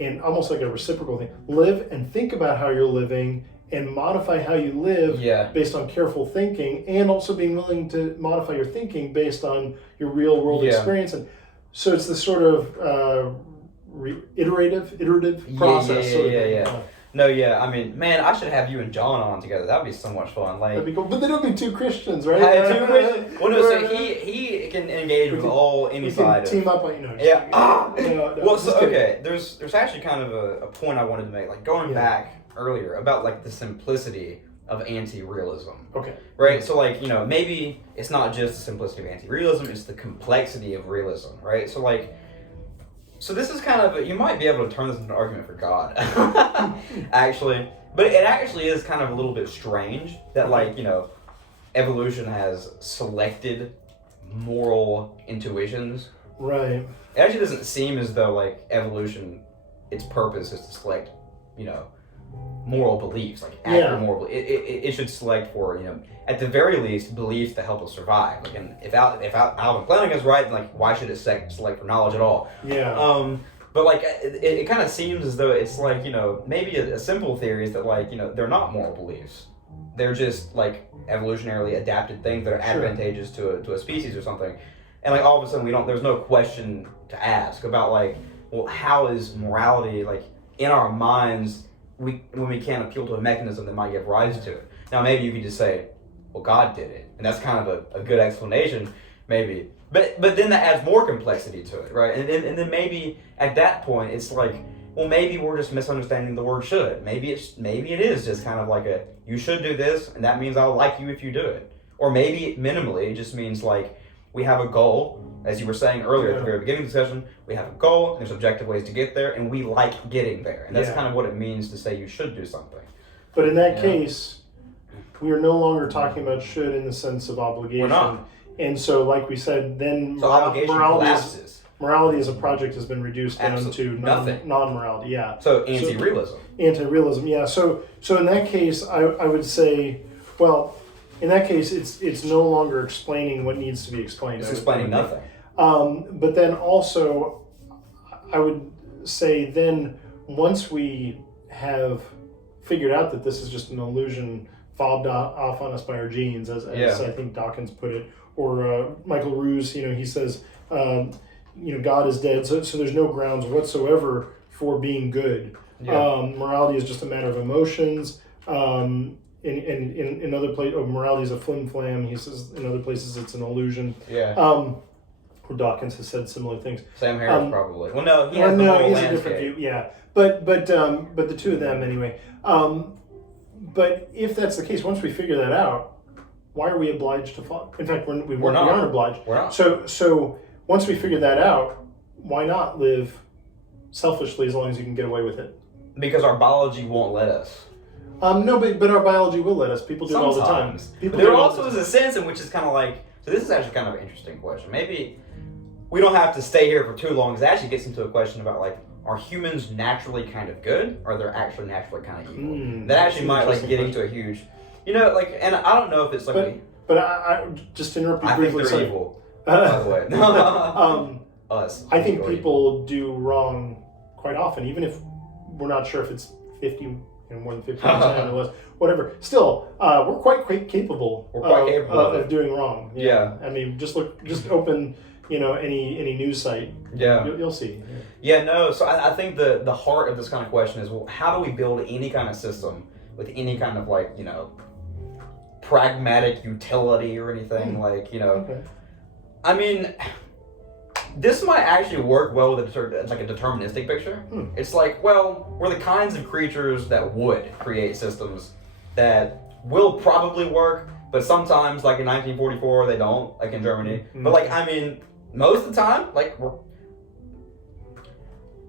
and almost like a reciprocal thing, live and think about how you're living and modify how you live based on careful thinking, and also being willing to modify your thinking based on your real world experience. And so it's this sort of iterative process. I mean, man, I should have you and John on together. That'd be so much fun. Like, that'd be cool. But they don't be 2 Christians, right? Two Christians. Well, no, so he can engage with any side. Team up on, you know. There's actually kind of a point I wanted to make, like going back earlier about like the simplicity of anti-realism. Okay. Right? So like, you know, maybe it's not just the simplicity of anti-realism, it's the complexity of realism, right? So like, this is kind of, you might be able to turn this into an argument for God, actually. But it actually is kind of a little bit strange that like, you know, evolution has selected moral intuitions. Right. It actually doesn't seem as though like evolution, its purpose is to select, you know, moral beliefs, like accurate moral. It should select for, you know, at the very least, beliefs that help us survive. Like, and if Alvin Flanagan's right, then like why should it select for knowledge at all? But like it kind of seems as though it's like, you know, maybe a simple theory is that like, you know, they're not moral beliefs. They're just like evolutionarily adapted things that are advantageous to a species or something. And like all of a sudden there's no question to ask about like, well, how is morality like in our minds when we can't appeal to a mechanism that might give rise to it. Now maybe you could just say, well, God did it. And that's kind of a good explanation, maybe. But then that adds more complexity to it, right? And then maybe at that point it's like, well, maybe we're just misunderstanding the word should. Maybe it is just kind of like you should do this, and that means I'll like you if you do it. Or maybe minimally it just means like we have a goal, as you were saying earlier at the very beginning of the discussion, we have a goal, and there's objective ways to get there, and we like getting there. And that's kind of what it means to say you should do something. But in that case, we are no longer talking about should in the sense of obligation. We're not. And so, like we said, then obligation collapses. Morality as a project has been reduced down to nothing. Non-morality. Yeah. So anti-realism. Anti-realism. Yeah. So in that case, I would say, well, in that case, it's no longer explaining what needs to be explained. It's explaining nothing. But then also, I would say then once we have figured out that this is just an illusion fobbed off on us by our genes, as I think Dawkins put it, or Michael Ruse, he says, God is dead, so there's no grounds whatsoever for being good. Yeah. Morality is just a matter of emotions. In other places, morality is a flim-flam. He says in other places it's an illusion. Yeah. Or Dawkins has said similar things. Sam Harris probably. Well, no, he has a different view. Yeah, but the two of them anyway. But if that's the case, once we figure that out, why are we obliged to follow? In fact, we aren't obliged. We're not. So once we figure that out, why not live selfishly as long as you can get away with it? Because our biology won't let us. No, but our biology will let us. People do Sometimes. it all the time. But there also is a sense in which it's kind of like, so this is actually kind of an interesting question. Maybe we don't have to stay here for too long, because it actually gets into a question about like, are humans naturally kind of good, or they're actually naturally kind of evil? That actually might like get into a huge, like, and I don't know if it's like. But I just to interrupt you briefly. I think they're evil. By the way, us. I think people do wrong quite often, even if we're not sure if it's 50. More than 50% or less, whatever. Still, we're quite capable. Of doing wrong. Yeah. I mean, just open, any news site. Yeah. You'll see. Yeah. No. So I think the heart of this kind of question is, well, how do we build any kind of system with any kind of like, pragmatic utility or anything like, Okay. I mean, this might actually work well with a deterministic picture. It's like, well, we're the kinds of creatures that would create systems that will probably work, but sometimes, like in 1944, they don't, like in Germany. But like, I mean, most of the time, like, the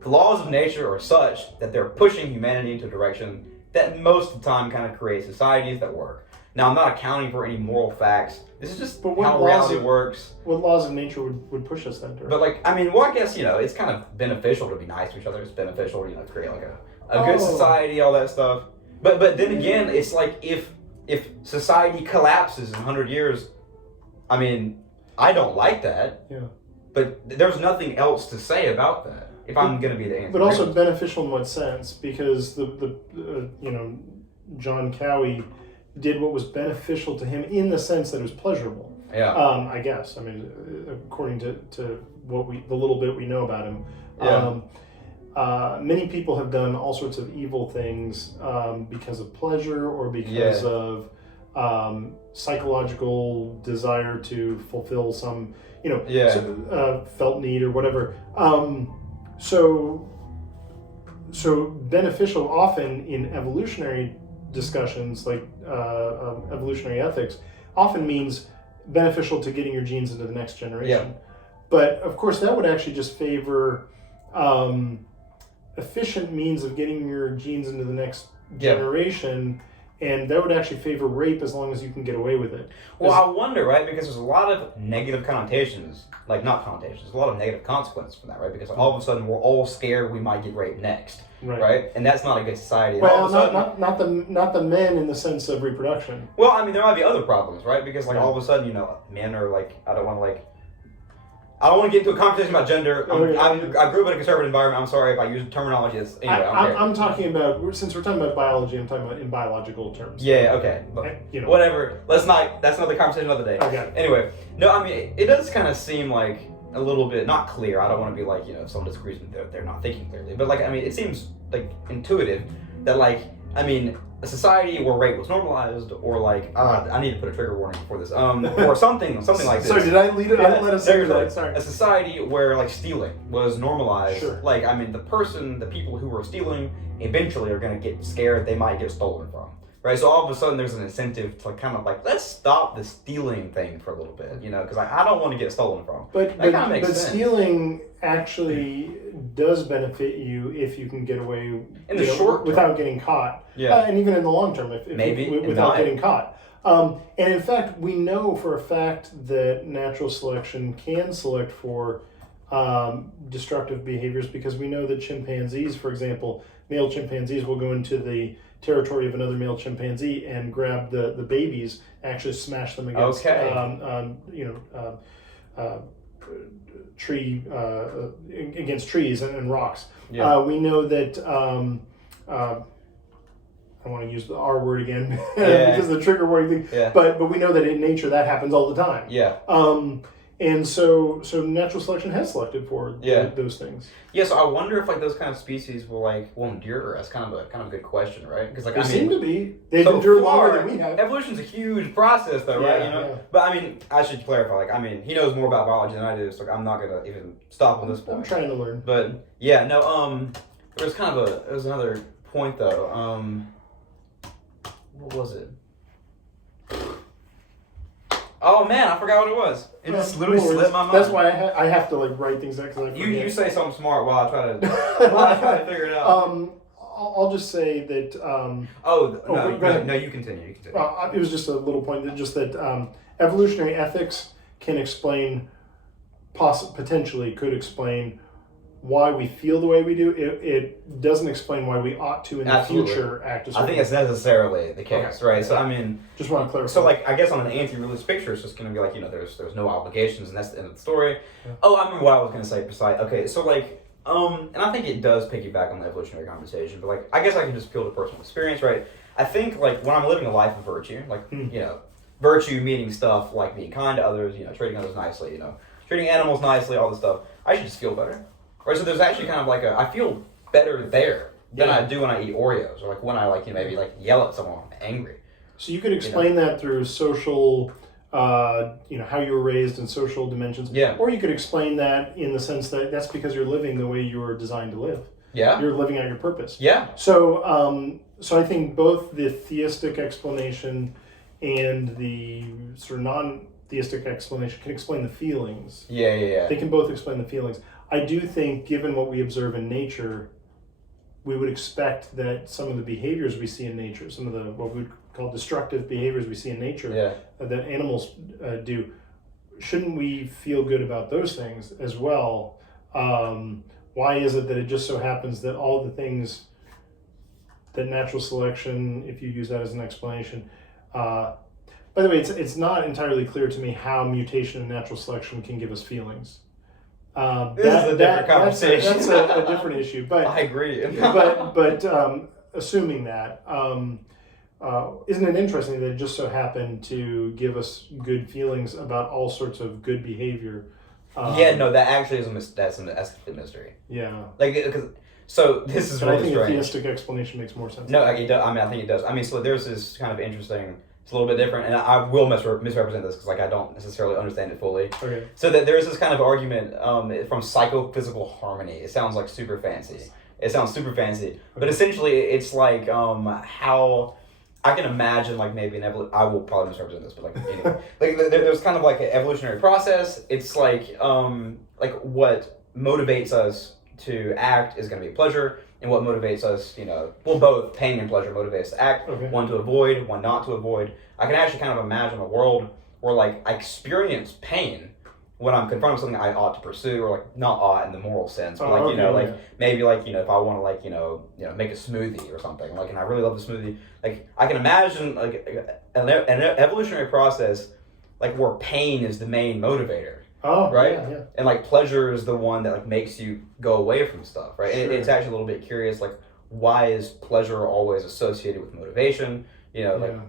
laws of nature are such that they're pushing humanity into a direction that most of the time kind of creates societies that work. Now, I'm not accounting for any moral facts. This is just how reality works. What laws of nature would push us that direction? But like, I mean, well, I guess, it's kind of beneficial to be nice to each other. It's beneficial to, create like a good society, all that stuff. But then again, it's like if society collapses in 100 years, I mean, I don't like that. Yeah. But there's nothing else to say about that if I'm going to be the answer. But also beneficial in what sense? Because John Cowie did what was beneficial to him in the sense that it was pleasurable. Yeah. I guess. I mean, according to the little bit we know about him. Yeah. Many people have done all sorts of evil things because of pleasure or because of psychological desire to fulfill some, felt need or whatever. So beneficial often in evolutionary discussions like evolutionary ethics often means beneficial to getting your genes into the next generation. Yeah. But of course that would actually just favor efficient means of getting your genes into the next generation, and that would actually favor rape as long as you can get away with it. Well, I wonder, right? Because there's a lot of negative connotations, like not connotations, a lot of negative consequences from that, right? Because all of a sudden we're all scared we might get raped next, right? And that's not a good society. Well, not the men in the sense of reproduction. Well, I mean, there might be other problems, right? Because like all of a sudden, men are like, I don't want to get into a conversation about gender. I grew up in a conservative environment. I'm sorry if I use terminology that's... Anyway, I'm talking about... Since we're talking about biology, I'm talking about in biological terms. Yeah, okay. But, whatever. That's another conversation another day. Okay. Anyway, no, I mean, it does kind of seem like a little bit... Not clear. I don't want to be like, if someone disagrees with they're not thinking clearly. But, like, I mean, it seems, like, intuitive that, like, I mean, a society where rape was normalized, or like, I need to put a trigger warning before this, or something like this. Sorry, did I lead it? I didn't let us say that. Sorry. A society where like stealing was normalized. Sure. Like, I mean, the people who are stealing eventually are going to get scared they might get stolen from. Right, so all of a sudden there's an incentive to kind of like, let's stop the stealing thing for a little bit, because I don't want to get stolen from. But sense. Stealing actually does benefit you if you can get away in the short term without getting caught. Yeah, and even in the long term, if without getting caught. And in fact, we know for a fact that natural selection can select for destructive behaviors, because we know that chimpanzees, for example, male chimpanzees will go into the territory of another male chimpanzee and grab the babies, actually smash them against against trees and rocks. Yeah. We know that I don't want to use the R word again because of the trigger warning thing. Yeah. But we know that in nature that happens all the time. Yeah. And so natural selection has selected for those things. Yeah, so I wonder if like those kind of species will endure. That's kind of a good question, right? Because they seem to be. They've endured longer than we have. Evolution's a huge process, though, right? Yeah. But I mean, I should clarify. He knows more about biology than I do, so I'm not gonna even stop on this point. I'm trying to learn. But yeah, no. There was another point though. What was it? Oh man, I forgot what it was. It just literally slipped my mind. That's why I have to write things down, because I forget. You say something smart while I try to figure it out. I'll just say that. No, you continue. It was just a little point that evolutionary ethics can explain, potentially could explain why we feel the way we do. It doesn't explain why we ought to in the future act as well. I think it's necessarily the case, right? So just want to clarify. So I guess on an anti-religious picture, it's just going to be there's no obligations, and that's the end of the story. Yeah. Oh, I remember what I was going to say. Besides, okay, so and I think it does piggyback on the evolutionary conversation, but I guess I can just appeal to personal experience, right? I think when I'm living a life of virtue, virtue meaning stuff like being kind to others, treating others nicely, treating animals nicely, all this stuff. I should just feel better. Right, so there's actually kind of I feel better there than I do when I eat Oreos, or when I maybe yell at someone when I'm angry. So you could explain that through social, how you were raised in social dimensions. Yeah. Or you could explain that in the sense that that's because you're living the way you were designed to live. Yeah. You're living out your purpose. Yeah. So I think both the theistic explanation and the sort of non-theistic explanation can explain the feelings. Yeah. They can both explain the feelings. I do think, given what we observe in nature, we would expect that some of the behaviors we see in nature, some of the what we would call destructive behaviors we see in nature that animals do, shouldn't we feel good about those things as well? Why is it that it just so happens that all the things that natural selection, if you use that as an explanation, by the way, it's not entirely clear to me how mutation and natural selection can give us feelings. This is a different conversation. That's a different issue. But I agree. but assuming that, isn't it interesting that it just so happened to give us good feelings about all sorts of good behavior? That actually is that's the mystery. Yeah. So this is really strange. I think a theistic explanation makes more sense. No, I think it does. So there's this kind of interesting. It's a little bit different, and I will misrepresent this because I don't necessarily understand it fully. Okay. So that there's this kind of argument from psychophysical harmony. It sounds super fancy. But essentially it's how I can imagine maybe I will probably misrepresent this, but anyway, there's kind of an evolutionary process. It's what motivates us to act is going to be pleasure. And what motivates us, both pain and pleasure motivate us to act. Okay. One to avoid, one not to avoid. I can actually kind of imagine a world where I experience pain when I'm confronted with something I ought to pursue, or not ought in the moral sense, but maybe if I want to make a smoothie or something, and I really love the smoothie, I can imagine an evolutionary process where pain is the main motivator. Oh, right? Yeah. And pleasure is the one that makes you go away from stuff, right? Sure. It's actually a little bit curious, why is pleasure always associated with motivation,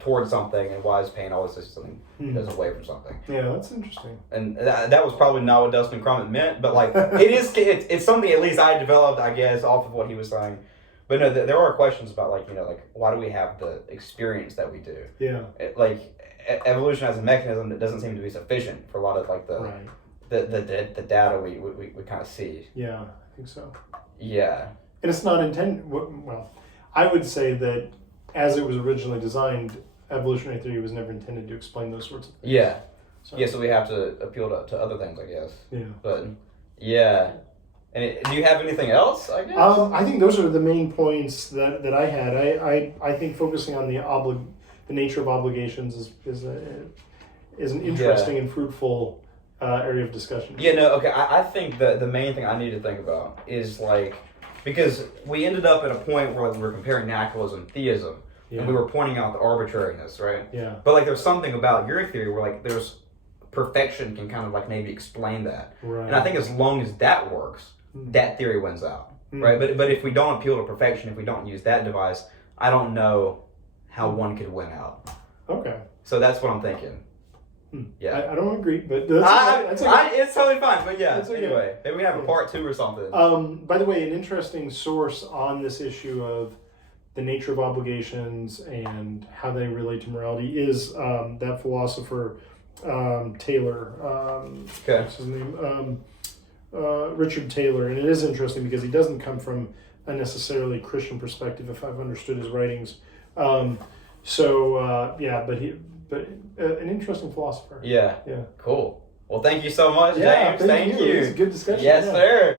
towards something, and why is pain always associated with something that goes away from something? Yeah, that's interesting. And that was probably not what Dustin Crummett meant, but it's something at least I developed, I guess, off of what he was saying. But no, there are questions about like why do we have the experience that we do? Yeah. Evolution as a mechanism that doesn't seem to be sufficient for a lot of like the data we kind of see. Yeah, I think so. Yeah. And it's not intended. Well, I would say that as it was originally designed, evolutionary theory was never intended to explain those sorts of things. Yeah. So, So we have to appeal to other things, I guess. Yeah. But yeah. And do you have anything else, I guess? I think those are the main points that I had. I think focusing on the nature of obligations is an interesting and fruitful area of discussion. Yeah, no, okay. I think the main thing I need to think about is like, because we ended up at a point where like, we were comparing naturalism and theism, and we were pointing out the arbitrariness, right? Yeah. But like there's something about your theory where like there's perfection can kind of like maybe explain that. Right. And I think as long as that works, that theory wins out, right? But if we don't appeal to perfection, if we don't use that device, I don't know how one could win out. Okay. So that's what I'm thinking. Yeah. I don't agree, but that's okay. It's totally fine. But yeah, That's okay. anyway, maybe we have a part 2 or something. By the way, an interesting source on this issue of the nature of obligations and how they relate to morality is that philosopher Taylor. Okay. What's his name? Richard Taylor, and it is interesting because he doesn't come from a necessarily Christian perspective, if I've understood his writings. But an interesting philosopher. Yeah. Yeah. Cool. Well, thank you so much, Yeah, James. Thank you. It was a good discussion. Yes, yeah. sir.